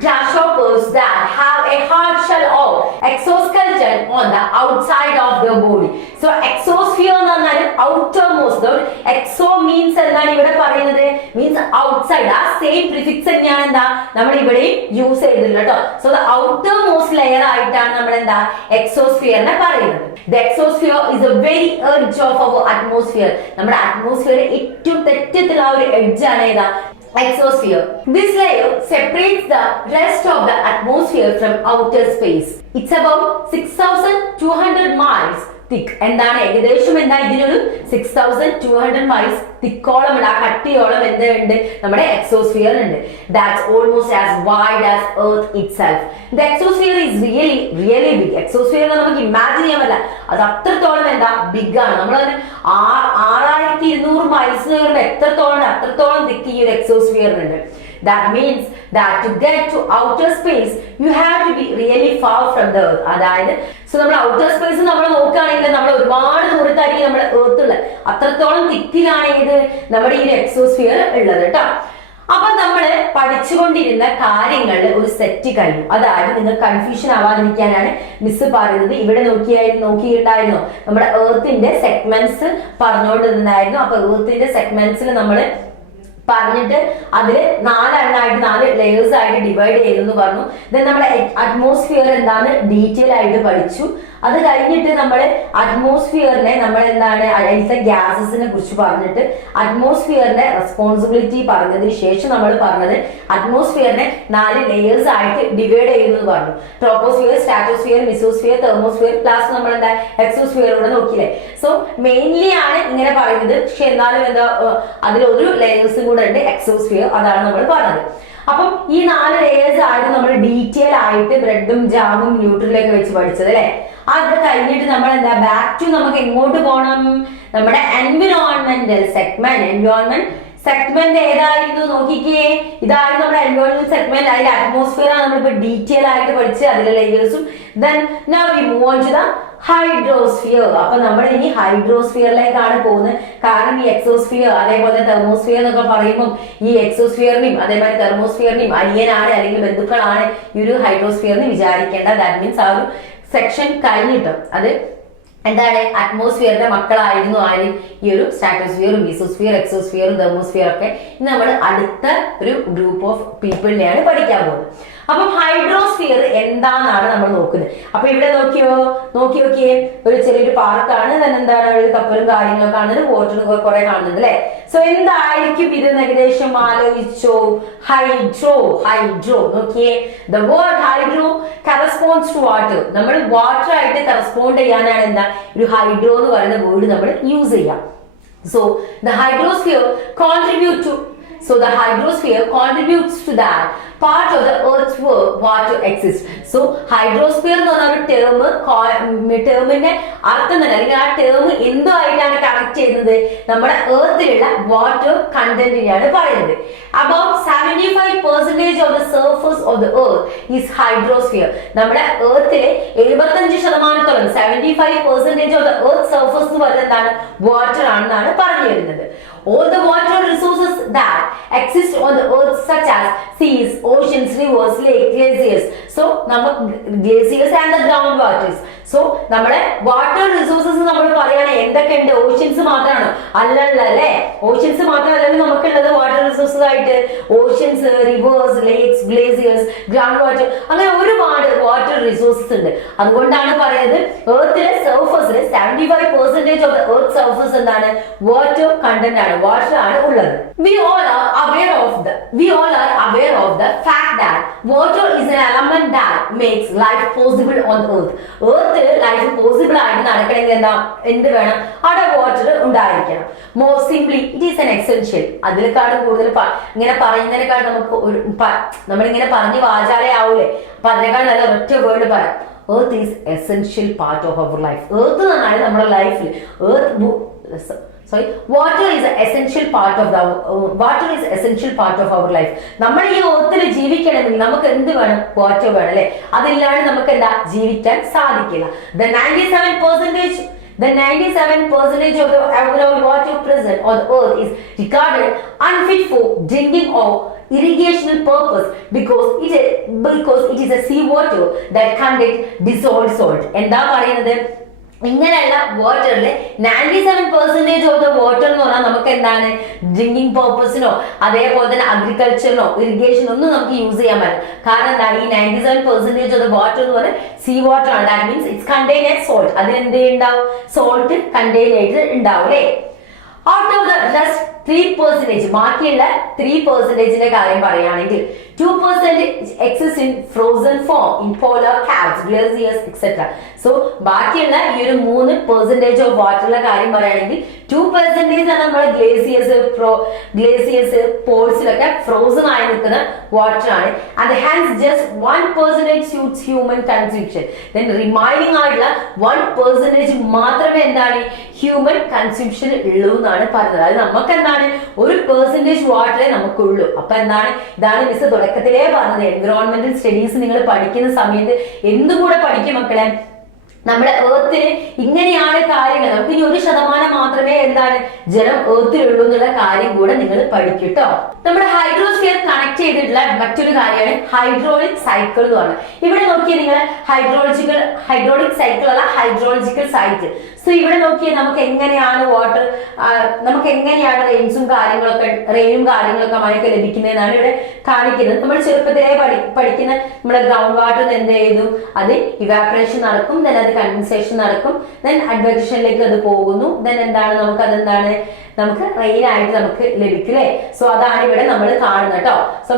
grasshoppers that have a hard shell or exoskeleton on the outside of their body. So exosphere എന്ന് പറഞ്ഞാൽ outermost. Exo means എന്താണ് ഇവിടെ പറയുന്നത്? Means outside. ആ സെയിം പ്രിഫിക്സ് തന്നെയാണ് നമ്മൾ ഇവിടെ യൂസ് ചെയ്തിട്ടുള്ളത് കേട്ടോ. സോ ദ outermost layer ആയിട്ടാണ് നമ്മൾ എക്സോസ്ഫിയറിനെ പറയുന്നത്. The exosphere is a very edge of our atmosphere. നമ്മുടെ അറ്റ്മോസ്ഫിയർ ഏറ്റവും തെറ്റത്തിലുള്ള ഒരു എഡ്ജ് ആണ് exosphere. This layer separates the rest of the atmosphere from outer space. It's about 6,200 miles thick. എന്താണ് ഏകദേശം ഇതിനൊരു 6,200 miles തിക്കോളം ഉണ്ട്, ആ കട്ടിയോളം എന്തുണ്ട് നമ്മുടെ എക്സോസ്ഫിയർ ഉണ്ട്. That's almost as wide as Earth itself. The exosphere is really big. Exosphere നമുക്ക് ഇമാജിൻ ചെയ്യാൻ പറ്റില്ല, അത് അത്രത്തോളം ബിഗ് ആണ്. നമ്മൾ 6,200 മൈൽസ് അത്രത്തോളം തിക്ക് ഈ ഒരു എക്സോസ്ഫിയറിനുണ്ട്. That means that to get to outer space you have to be really far from the earth. അതായത് നമ്മൾ ഔട്ടർ സ്പേസ് നമ്മൾ നോക്കുകയാണെങ്കിൽ നമ്മൾ ഒരുപാട് ദൂരത്തായിരിക്കും നമ്മുടെ എർത്ത് ഉള്ളത്. അത്രത്തോളം തിക്കിലാണ് നമ്മുടെ ഈ എക്സോസ്ഫിയർ ഉള്ളത് കേട്ടോ. അപ്പൊ നമ്മൾ പഠിച്ചുകൊണ്ടിരുന്ന കാര്യങ്ങളിൽ ഒരു സെറ്റ് കഴിഞ്ഞു. അതായത് നിങ്ങൾ കൺഫ്യൂഷൻ ആവാതിരിക്കാനാണ് മിസ് പറയുന്നത്. ഇവിടെ നോക്കിയിട്ടുണ്ടായിരുന്നു നമ്മുടെ എർത്തിന്റെ സെഗ്മെന്റ്സ് പറഞ്ഞുകൊണ്ടിരുന്നായിരുന്നു. അപ്പൊ എർത്തിന്റെ സെഗ്മെന്റ്സിൽ നമ്മൾ പറഞ്ഞിട്ട് അതില് 4 ലെയേഴ്സ് ആയിട്ട് ഡിവൈഡ് ചെയ്തെന്ന് പറഞ്ഞു. ദെൻ നമ്മുടെ അറ്റ്മോസ്ഫിയർ എന്താണ് ഡീറ്റെയിൽ ആയിട്ട് പഠിച്ചു. അത് കഴിഞ്ഞിട്ട് നമ്മൾ അറ്റ്മോസ്ഫിയറിനെ നമ്മൾ എന്താണ് അതിലത്തെ ഗ്യാസസിനെ കുറിച്ച് പറഞ്ഞിട്ട് അറ്റ്മോസ്ഫിയറിന്റെ റെസ്പോൺസിബിലിറ്റി പറഞ്ഞതിന് ശേഷം നമ്മൾ പറഞ്ഞത് അറ്റ്മോസ്ഫിയറിനെ 4 ലെയേഴ്സ് ആയിട്ട് ഡിവൈഡ് ചെയ്യുന്നത് പറഞ്ഞു. Troposphere, stratosphere, mesosphere, thermosphere, last നമ്മൾ എന്താ എക്സോസ്ഫിയറിലൂടെ നോക്കിയില്ലേ. സോ മെയിൻലി ആണ് ഇങ്ങനെ പറയുന്നത്, പക്ഷെ എന്നാലും എന്താ അതിലൊരു ലെയേഴ്സും കൂടെ ഉണ്ട്, എക്സോസ്ഫിയർ. അതാണ് നമ്മൾ പറഞ്ഞത്. അപ്പം ഈ 4 ലെയേഴ്സ് ആയിട്ട് നമ്മൾ ഡീറ്റെയിൽ ആയിട്ട് ബ്രെഡും ജാമും ന്യൂട്രലൊക്കെ വെച്ച് പഠിച്ചത് അല്ലെ. അത് കഴിഞ്ഞിട്ട് നമ്മൾ എന്താ ബാക്ക് ടു നമുക്ക് എങ്ങോട്ട് പോകണം, നമ്മുടെ എൻവിറോൺമെന്റൽ സെഗ്മെന്റ്. എൻവിറോൺമെന്റ് സെഗ്മെന്റ് ഏതായിരുന്നു നോക്കിക്കേ, ഇതായിരുന്നു നമ്മുടെ എൻവിറോൺമെന്റ് സെഗ്മെന്റ്. അതിന്റെ അറ്റ്മോസ്ഫിയർ ആണ് നമ്മളിപ്പോ ഡീറ്റെയിൽ ആയിട്ട് പഠിച്ച് അതിലെ ലെയേഴ്സും. Then now we move on to the hydrosphere. അപ്പൊ നമ്മൾ ഇനി ഹൈഡ്രോസ്ഫിയറിലേക്കാണ് പോകുന്നത്. കാരണം ഈ എക്സോസ്ഫിയർ അതേപോലെ തെർമോസ്ഫിയർ എന്നൊക്കെ പറയുമ്പോൾ ഈ എക്സോസ്ഫിയറിനെയും അതേപോലെ തെർമോസ്ഫിയറിനെയും അനിയനാണ് അല്ലെങ്കിൽ ബന്ധുക്കളാണ് ഈ ഒരു ഹൈഡ്രോസ്ഫിയറിന് വിചാരിക്കേണ്ട. ദാറ്റ് മീൻസ് ആ ഒരു സെക്ഷൻ കഴിഞ്ഞിട്ടും അത് എന്താണ് അറ്റ്മോസ്ഫിയറിന്റെ മക്കളായിരുന്നു ആര്, ഈ ഒരു സ്ട്രാറ്റോസ്ഫിയറും മീസോസ്ഫിയർ എക്സോസ്ഫിയറും തെർമോസ്ഫിയർ ഒക്കെ. ഇന്ന് നമ്മൾ അടുത്ത ഒരു ഗ്രൂപ്പ് ഓഫ് പീപ്പിളിനെയാണ് പഠിക്കാൻ പോകുന്നത്. അപ്പം ഹൈഡ്രോസ്ഫിയർ എന്താണെന്നാണ് നമ്മൾ നോക്കുന്നത്. അപ്പൊ ഇവിടെ നോക്കിയേ ഒരു ചെറിയൊരു പാർക്കാണ്, തന്നെ എന്താണ് ഒരു കപ്പലും കാര്യങ്ങളൊക്കെ കാണുന്നത്, ബോട്ടും കുറെ കാണുന്നുണ്ട് അല്ലെ. സോ എന്തായിരിക്കും ഇത് ഏകദേശം ആലോചിച്ചോ. ഹൈഡ്രോ നോക്കിയേ, the word hydro corresponds to water. നമ്മൾ വാട്ടർ ആയിട്ട് കറസ്പോണ്ട് ചെയ്യാനാണ് എന്താ ഒരു ഹൈഡ്രോ എന്ന് പറയുന്ന വേർഡ് നമ്മൾ യൂസ് ചെയ്യാം. So the hydrosphere contributes to that part of the earth's world water exists. So hydrosphere എന്ന് പറഞ്ഞ ഒരു ടേമിന്റെ അർത്ഥം തന്നെ അല്ലെങ്കിൽ ആ ടേം എന്തുമായിട്ടാണ് കണക്ട് ചെയ്യുന്നത്, നമ്മുടെ എർത്തിലുള്ള വാട്ടർ കണ്ടന്റിനെയാണ് പറയുന്നത്. About 75% of the surface of the earth is hydrosphere. നമ്മുടെ എർത്തിലെ 75%, 75% of the earth surface എന്ന് പറയുന്നത് എന്താണ്, വാട്ടർ ആണെന്നാണ് പറഞ്ഞു വരുന്നത്. All the water resources that exist on the earth such as seas, oceans, rivers, lakes, glaciers. So glaciers and the ground waters. So നമ്മുടെ വാട്ടർ റിസോഴ്സസ് നമ്മൾ പറയുകയാണെങ്കിൽ എന്തൊക്കെയുണ്ട്, ഓഷ്യൻസ് മാത്രമാണോ? അല്ലല്ല അല്ലെ, ഓഷ്യൻസ് മാത്രമല്ലല്ലോ നമുക്കുള്ളത് വാട്ടർ റിസോഴ്സസ് ആയിട്ട്. Oceans, reverse, lakes, glaciers, ground water, അങ്ങനെ ഒരുപാട് വാട്ടർ റിസോഴ്സസ് ഉണ്ട്. അതുകൊണ്ടാണ് പറയുന്നത് എർത്തിലെ സർഫസിൽ 75% ഓഫ് ദ എർത്ത് സർഫസ് എന്താണ്, വാട്ടർ കണ്ടന്റ് ആണ്, വാട്ടർ ആണ് ഉള്ളത്. We all are aware of the fact that water is an element that makes life possible on earth. Life possible ആയിട്ട് നടക്കണമെങ്കിൽ എന്ത് വേണം, അവിടെ വാട്ടർ ഉണ്ടായിരിക്കണം. More simply it is N essential. അതിലേക്കാണ് കൂടുതൽ ഇങ്ങനെ പറയുന്നതിനേക്കാൾ നമ്മളിങ്ങനെ പറഞ്ഞ് വാചാലയാവൂലേ. അപ്പൊ അതിനേക്കാൾ നല്ല ഒറ്റ വേർഡ് പറയാം, earth is essential part of our life. Earth എന്നാണ് നമ്മുടെ ലൈഫിൽ water is an essential part of our life. നമ്മൾ ഈ എർത്തിൽ ജീവിക്കണമെങ്കിൽ നമുക്ക് എന്ത് വേണം, വാട്ടർ വേണം അല്ലെ. അതില്ലാണ്ട് നമുക്ക് എന്താ ജീവിക്കാൻ സാധിക്കില്ല. The 97% of the overall water present on the earth is regarded unfit for drinking or irrigational purpose because it is a sea water that contains dissolved salt. എന്താ പറയുന്നത്, ഇങ്ങനെയുള്ള വാട്ടറിൽ 97% ഓഫ് ദ വാട്ടർ എന്ന് പറഞ്ഞാൽ നമുക്ക് എന്താണ് ഡ്രിങ്കിങ് പർപ്പസിനോ അതേപോലെ തന്നെ അഗ്രികൾച്ചറിനോ ഇറിഗേഷനോ ഒന്നും നമുക്ക് യൂസ് ചെയ്യാൻ പറ്റില്ല. കാരണം എന്താ, ഈ 97% ഓഫ് ദ വാട്ടർ എന്ന് പറഞ്ഞാൽ സീ വാട്ടർ ആണ്. That means it's contain salt. അതിലെന്ത് ഉണ്ടാവും, സോൾട്ട് കണ്ടെയ്ൻ ആയിട്ട് ഉണ്ടാവും അല്ലേ. ഔട്ട് ഓഫ് ദ ജസ്റ്റ് 3%, ബാക്കിയുള്ള 3%ന്റെ കാര്യം പറയുകയാണെങ്കിൽ 2% exists in frozen form in polar caps, glaciers, etc. So ബാക്കിയുള്ള ഈ ഒരു 3% ഓഫ് വാട്ടറിലെ കാര്യം പറയുകയാണെങ്കിൽ 2% ആണ് നമ്മുടെ ഗ്ലേസിയേഴ്സ് പോൾസിലൊക്കെ ഫ്രോസൺ ആയി നിൽക്കുന്ന വാട്ടർ ആണ്. And Hans just 1% suits human consumption. Then remaining ആയിട്ടുള്ള 1% മാത്രമേ എന്താണ് ഹ്യൂമൻ കൺസ്യൂംഷൻ ഉള്ളൂ എന്നാണ് പറയുന്നത്. അത് നമുക്ക് എന്താണ് 1% വാട്ടറേ നമുക്കുള്ളൂ. അപ്പൊ എന്താണ്, ഇതാണ് മിസ് തുടക്കത്തിലേ പറഞ്ഞത്. എൻവിറോൺമെന്റൽ സ്റ്റഡീസ് നിങ്ങൾ പഠിക്കുന്ന സമയത്ത് എന്തും കൂടെ പഠിക്കും മക്കളെ. നമ്മുടെ എർത്തിന് ഇങ്ങനെയാണ് കാര്യങ്ങൾ. നമുക്ക് ഇനി 1% മാത്രമേ എന്താ എന്താണ് ജലം എർത്തിലുള്ളൂ എന്നുള്ള കാര്യം കൂടെ നിങ്ങൾ പഠിക്കട്ടോ. നമ്മുടെ ഹൈഡ്രോസ്ഫിയർ കണക്ട് ചെയ്തിട്ടുള്ള മറ്റൊരു കാര്യമാണ് ഹൈഡ്രോളിക് സൈക്കിൾ എന്ന് പറയുന്നത്. ഇവിടെ നോക്കിയാൽ നിങ്ങൾ ഹൈഡ്രോളിക് സൈക്കിൾ അല്ല, ഹൈഡ്രോളജിക്കൽ സൈക്കിൾ. സോ ഇവിടെ നോക്കിയാൽ നമുക്ക് എങ്ങനെയാണ് വാട്ടർ, നമുക്ക് എങ്ങനെയാണ് റെയിനും കാര്യങ്ങളൊക്കെ മഴയൊക്കെ ലഭിക്കുന്നതെന്നാണ് ഇവിടെ കാണിക്കുന്നത്. നമ്മൾ ചെറുപ്പത്തിലേ പഠിക്കുന്ന നമ്മുടെ ഗ്രൗണ്ട് വാട്ടർ എന്ത് ചെയ്യുന്നു, അത് ഇവാപറേഷൻ നടക്കും, ദെൻ അത് കണ്ടൻസേഷൻ നടക്കും, ദെൻ അഡ്വക്കേഷനിലേക്ക് അത് പോകുന്നു, ദെൻ എന്താണ് നമുക്ക് റെയിൻ ആയിട്ട് നമുക്ക് ലഭിക്കും അല്ലെ. സോ അതാണ് ഇവിടെ നമ്മൾ കാണുന്നത് കേട്ടോ. So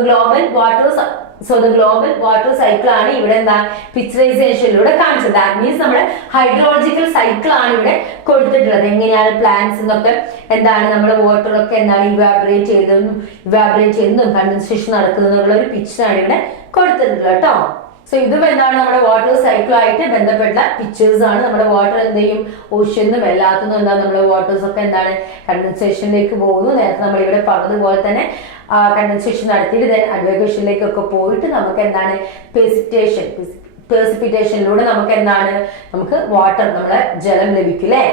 the global water cycle ആണ് ഇവിടെ എന്താ പിക്ചറൈസേഷനിലൂടെ കാണിച്ചത്. ദാറ്റ് മീൻസ് നമ്മുടെ ഹൈഡ്രോളജിക്കൽ സൈക്കിൾ ആണ് ഇവിടെ കൊടുത്തിട്ടുള്ളത്. എങ്ങനെയാണ് പ്ലാന്റ്സ് എന്നൊക്കെ എന്താണ് നമ്മുടെ വാട്ടർ ഒക്കെ എന്താണ് ഇവാപറേറ്റ് ചെയ്തതും കണ്ടൻസേഷൻ നടക്കുന്നതെന്നുള്ള ഒരു പിക്ചറാണ് ഇവിടെ കൊടുത്തിട്ടുള്ളത് കേട്ടോ. സോ ഇതും എന്താണ് നമ്മുടെ വാട്ടർ സൈക്കിളുമായിട്ട് ബന്ധപ്പെട്ട പിക്ചേഴ്സ് ആണ്. നമ്മുടെ വാട്ടർ എന്ത് ചെയ്യും, ഓഷ്യനും എല്ലാത്തുനിന്നും എന്താണ് നമ്മുടെ വാട്ടേഴ്സ് ഒക്കെ എന്താണ് കണ്ടൻസേഷനിലേക്ക് പോകുന്നു. നേരത്തെ നമ്മൾ ഇവിടെ പറഞ്ഞതുപോലെ തന്നെ കണ്ടൻസേഷൻ നടത്തിയിട്ട് ദെൻ അഡ്വക്കേഷനിലേക്കൊക്കെ പോയിട്ട് നമുക്ക് എന്താണ് പെർസിപ്പിറ്റേഷനിലൂടെ നമുക്ക് വാട്ടർ, നമ്മളെ ജലം ലഭിക്കും അല്ലേ.